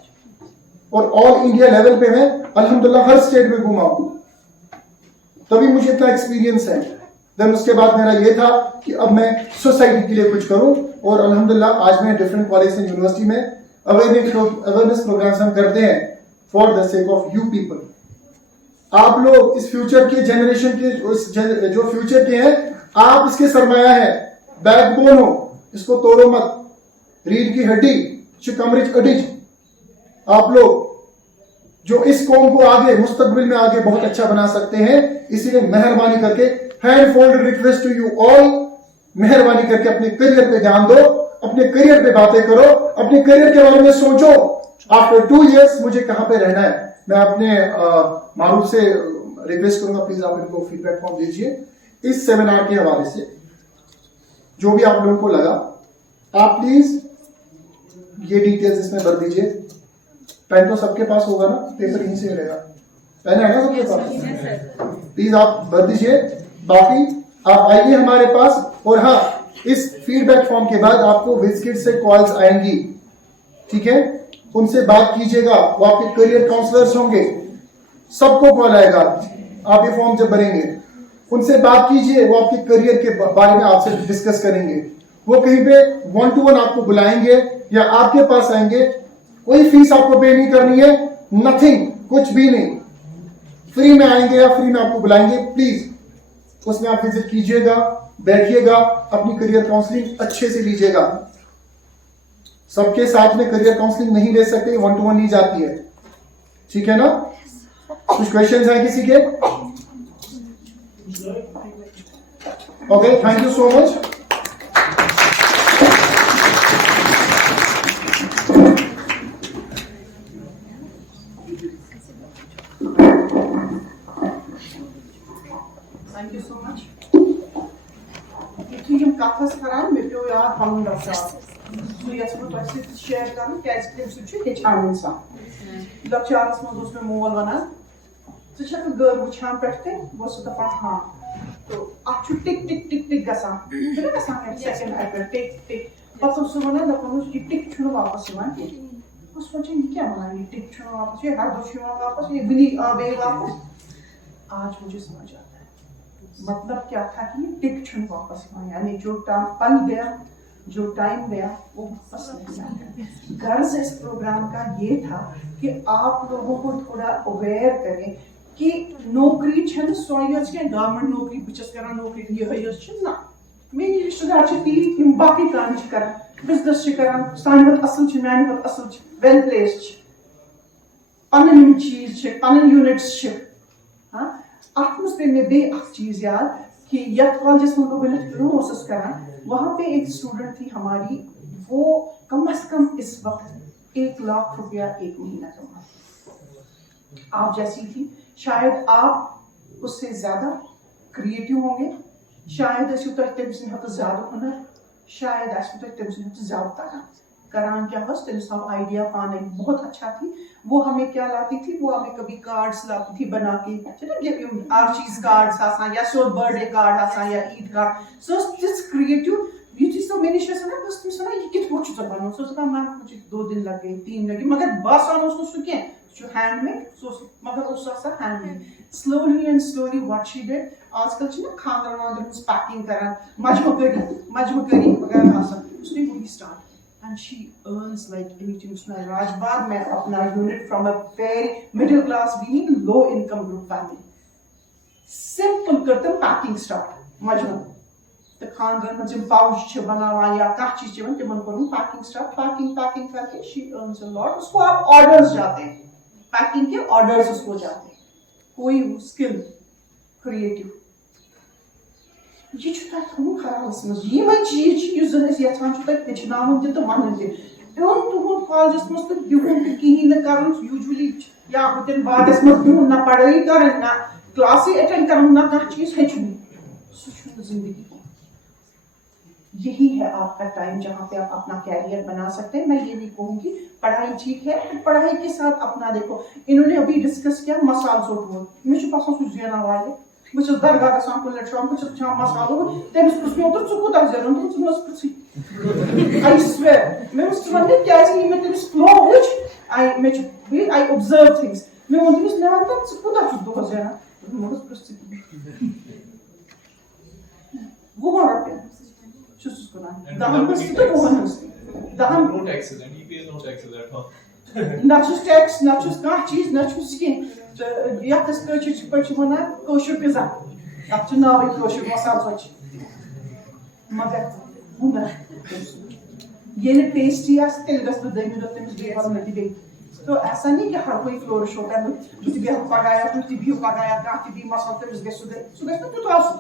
और ऑल इंडिया लेवल पे मैं अल्हम्दुलिल्लाह हर स्टेट में घुमा हूं, तभी मुझे इतना एक्सपीरियंस है। देन उसके बाद मेरा ये था कि अब मैं सोसाइटी के लिए कुछ करूं, और अल्हम्दुलिल्लाह आज मैं डिफरेंट कॉलेज एंड यूनिवर्सिटी में अवेयरनेस प्रोग्राम्स हम करते हैं for the sake of you people. आप लोग इस फ्यूचर के जनरेशन के जो फ्यूचर के हैं, आप इसके सरमाया है, बैकबोन हो, इसको तोड़ो मत। रीढ़ की हड्डी शिकमरिच अडिज, आप लोग जो इस कौम को आगे मुस्तकबिल में आगे बहुत अच्छा बना सकते हैं। इसीलिए मेहरबानी करके hand fold request to you all, मेहरबानी करके अपने करियर पे ध्यान दो, अपने करियर पे बातें करो, अपने करियर के बारे में सोचो। आफ्टर 2 इयर्स मुझे कहां पे रहना है। मैं अपने मारूफ से रिक्वेस्ट करूंगा, प्लीज आप इनको फीडबैक फॉर्म दीजिए इस सेमिनार के हवाले से। जो भी आप लोगों को लगा, आप प्लीज ये डिटेल्स इसमें भर दीजिए। पेन तो सबके पास होगा ना, पेपर यहीं से रहेगा। पेन है ना सबके पास? प्लीज आप भर दीजिए। बाकी आप आइए हमारे पास, और हाँ, इस फीडबैक फॉर्म के बाद आपको विजिट से कॉल्स आएंगी, ठीक है? उनसे बात कीजिएगा, वो आपके करियर काउंसलर्स होंगे, सबको कॉल आएगा आप ये फॉर्म जब भरेंगे। उनसे बात कीजिए, वो आपके करियर के बारे में आपसे डिस्कस करेंगे। वो कहीं पे 1 to 1 आपको बुलाएंगे या आपके पास आएंगे। कोई फीस आपको पे नहीं करनी है, नथिंग, कुछ भी नहीं, फ्री में आएंगे या फ्री में आपको बुलाएंगे। प्लीज उसमें आप विजिट कीजिएगा, बैठिएगा, अपनी करियर काउंसलिंग अच्छे से लीजिएगा। सबके साथ में करियर काउंसलिंग नहीं ले सकते, 1 to 1 नहीं जाती है, ठीक है ना? कुछ क्वेश्चंस हैं किसी के? Okay, thank you so much. Thank you so much. If you can cut us around, maybe we are found ourselves. So yes बह तोह सत शेयर कर तम सह हेचान इंसान लक्चारस मज मे मोल वन षा गर वुचान पे बस दपान हाँ तो अ टिक टिक टिक टिक गसान सेकंड पे टिक टिक पे सह वन दपान यह टिक वापस कह सोचा यह क्या वन यह टिक वापस ये हर दो वापस ये बिली बे वापस आज मुझे समझ आता है मतलब क्या था कि ये टिक वापस यानी जो पल गया जो टाइम गया वो वापस नहीं आया। गर्ज इस प्रोग्राम का ये था कि आप लोगों को थोड़ा अवेयर करें कि नौकरी छन सोयस के गवर्नमेंट नौकरी बचस करा नौकरी यह ना मेरी रिश्तेदार ती बाकी काम कर बिजनेस कर सान असल मान असल वेल प्लेस पन चीज पन यूनिट्स हाँ अत पे मे बे चीज याद कि यथ कॉलेज में बस कर वहाँ पे एक स्टूडेंट थी हमारी वो कम से कम इस वक्त 1 लाख रुपया एक महीना कमा आप जैसी थी शायद आप उससे ज्यादा क्रिएटिव होंगे शायद तम ज्यादा हुनर शायद तम ज्यादा तगन करान क्या तमिस आव आइडिया पाने बहुत अच्छा थी वो हमें क्या लाती थी वो हमें कभी कार्ड्स लाती थी बना के आर चीज कार्ड्स या सो बर्थडे कार्ड या Eid card so this creative युथी सो मैंने ना बस तुम सना ये कित पोछ बनो सो मैम मुझे 2 दिन लग गए 3 लगे मगर बस आनो सो क्या हैंडमेड सो मगर उस handmade slowly what she did आजकल ना खानदान वांदर पैकिंग करन मजमकरी वगैरह उसने वो start and she earns like anything. उसने राजबाग में अपना unit from a very middle class being low income group family simple करते packing start मजमू तो खानदान में जिम पाउच छ बनावा या का चीज छ तिमन करूं पैकिंग स्टार्ट पैकिंग करके she earns a lot उसको आप ऑर्डर्स जाते हैं पैकिंग के ऑर्डर्स उसको जाते हैं कोई स्किल क्रिएटिव ये खराबस मज यम चीज यहां हेचन तो वन तुहद कॉलेज मज तो बिहुन तो कहें कर यूजुअली या वुन बागस मज बिहुन ना पढ़ाई कर ना क्लास अटेंड कर ना कह चीज हेचन सह जिंदगी यही है आपका टाइम जहाँ पे आप अपना कैरियर बना सकते हैं। मैं ये नहीं कहूँगी पढ़ाई ठीक है पढ़ाई के साथ अपना देखो इन्होंने अभी डिस्कस किया मसाल सोट मे पसंद वाले बस दरगाह गसान कुल शाम बस मसालो तमिस पृछ मे तो कूत जन आई स्वेयर मे वन क्या मे तमिस flow which I observe things मे वो तमिस मे वन कूत दोहस जान वो रुपये No taxes, and he pays no taxes at all. ना टैक्स ना कह चीज ना कह ये वन कौशर पिज्जा अत नाव कौशर मसाल सोच मगर ये टेस्टी तेल गम तमिस बे तो ऐसा नहीं कि हर कोई फ्लोरिश होता है तुम बेह पगाया तुम बिहू पगाया कह ती मसाल तमिस सह तुत आसन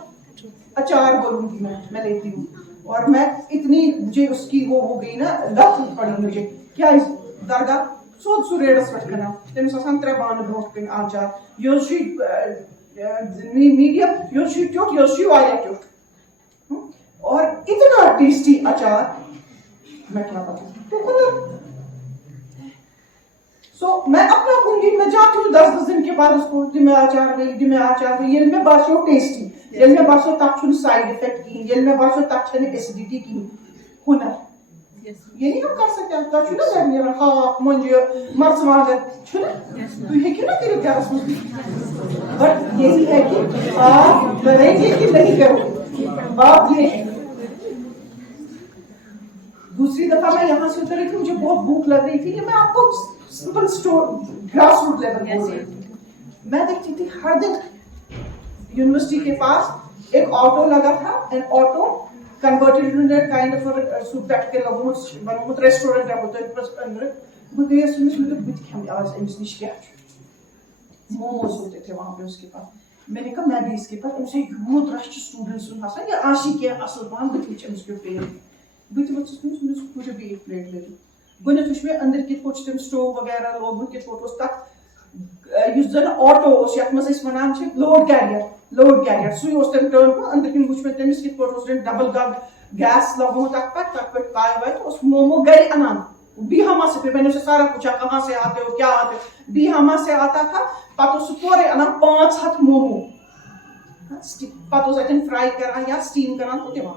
अचार बोलूंगी मैं लेती हूँ और मैं इतनी मुझे उसकी वो हो गई ना लत पड़ी मुझे क्या इस दरगाह सोच सू रेडस पे कना तमिस आसान 3 बान ब्रोट कन आचार यो मीडियम यो ट्योट यो वाया ट्योट और इतना टेस्टी अचार मैं क्या बताऊं सो मैं अपना कहूंगी मैं जाती हूँ 10 दिन के बाद उसको दिमे आचार गई ये मैं बासो टेस्टी ये मैं बासो तक साइड इफेक्ट की ये मैं बासो तक एसिडिटी की हुनर ये नहीं हम कर सकते तक ना घर में हाक मुंजे मर्चमागन तु हेकियो ना करियो गरस में बट यही है कि आप करेंगे कि नहीं करोगे बात ये है। दूसरी दफा मैं यहाँ से उतरी थी मुझे बहुत भूख लग रही थी कि मैं आपको simple store grass root level बोल रही थी मैं देखती थी हर दिन यूनिवर्सिटी के पास एक ऑटो लगा था and auto converted into a kind of a super बनोमुत रेस्टोरेंट अंदर बह गई बत खेम आज अमिस नश क्या मोमोज होते थे वहाँ पे उसके पास मैंने कहा मैं भी इसके पास उनसे यूत रश स्टूडेंट्स ये आशी क्या असल पान बत वो अमिस पे प्लेट बत वो मुझे भी एक प्लेट ले गोत वो मे अंदर कित पे तम स्टोव वगैरह लोग कित पे तथ जन ऑटो ये वन लोड कैरियर सू तम टर्न अंदर कन वो तमिस कित पे डबल गग गैस लगो तक पे काय वाय तो उस मोमो गए अनान बीहामा से। फिर मैंने उसे सारा पूछा कहाँ से आते हो क्या आते हो, बीहामा से आता था। पतो सुतोरे अनान 5 हाथ मोमो पतो से फ्राई करा या स्टीम करा तो देवा।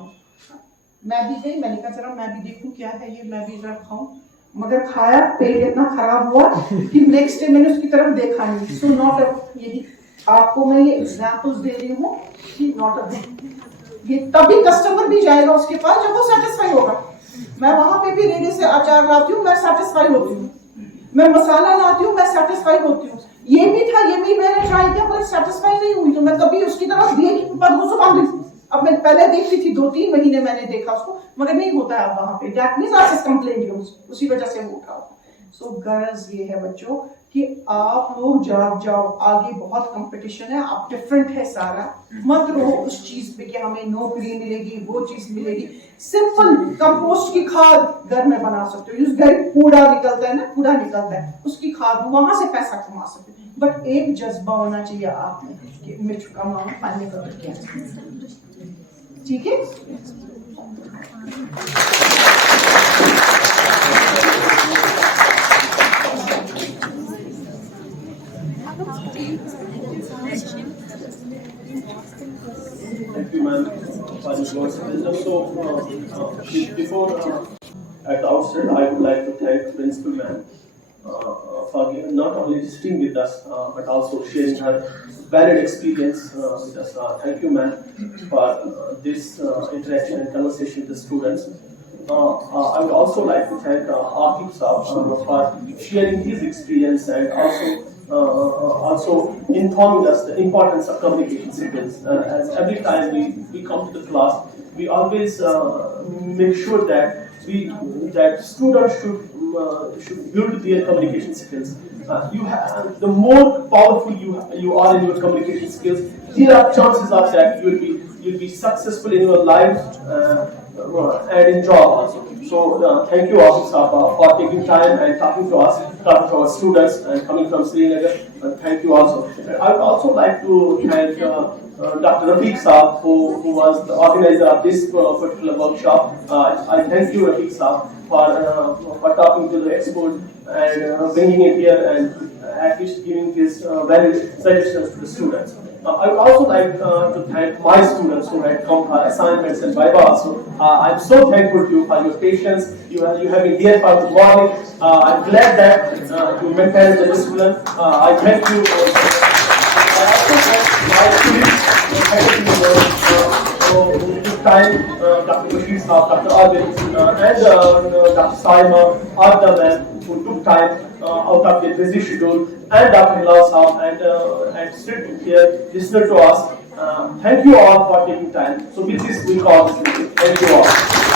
मैं भी गई, मैंने कहा जरा मैं भी देखूं क्या है ये, मैं भी जरा खाऊं। मगर खाया, पेट इतना खराब हुआ कि नेक्स्ट डे मैंने उसकी तरफ देखा नहीं। सो नॉट यही आपको मैं ये एग्जांपल्स दे रही हूँ कि नॉट अ ये तभी कस्टमर भी जाएगा उसके पास जब वो सेटिस्फाई होगा। मैं वहां पे भी रेडी से अचार लाती हूँ, मैं सेटिस्फाई होती हूँ। मैं मसाला लाती हूँ, मैं सेटिस्फाई होती हूँ। ये भी था, ये भी मैंने ट्राई किया पर सेटिस्फाई नहीं हुई, तो मैं कभी उसकी तरफ देखी। अब मैं पहले देखती थी 2-3 महीने मैंने देखा उसको, मगर नहीं होता है अब वहां पे। दैट मींस आप कंप्लेंट उसी वजह से वो उठा। सो गरज ये है बच्चों कि आप लोग जाओ आगे, बहुत कंपटीशन है, आप डिफरेंट है सारा। मत रहो उस चीज पे कि हमें नौकरी मिलेगी, वो चीज मिलेगी। सिंपल कंपोस्ट की खाद घर में बना सकते हो, जिस घर कूड़ा निकलता है ना, कूड़ा निकलता है उसकी खाद, वहां से पैसा कमा सकते हो। बट एक जज्बा होना चाहिए आप में कि मिर्च कमाओ, पानी का क्या, ठीक है। Thank you, ma'am, for this words of wisdom. So, before at the outset, I would like to thank Principal Ma'am for not only sitting with us but also sharing her valid experience with us. Thank you, ma'am, for this interaction and conversation with the students. I would also like to thank Akib Saab for sharing his experience and also informing us the importance of communication skills. As every time we come to the class, we always make sure that students should build their communication skills. The more powerful you are in your communication skills, there are chances of that you'll be successful in your life and in job also. So thank you, Officer, for taking time and talking to our students and coming from Srinagar. Thank you also. I would also like to thank Dr. Rafiq Saab, who was the organizer of this particular workshop. I thank you, Rafiq Saab, for talking to the expert and bringing it here and at least giving his valid suggestions to the students. I would also like to thank my students who had come for assignments and Viva also. I'm so thankful to you for your patience. You have been here for the morning. I'm glad that you maintained the discipline. I thank you. I also thank my students who took time, Dr. Bashir Saab, Dr. Adil, and Dr. Saima, Arda ma'am, who took time out of their busy schedule, and Dr. Hilal Saab, and sit here, listen to us. Thank you all for taking time. So with this, we call this meeting. Thank you all.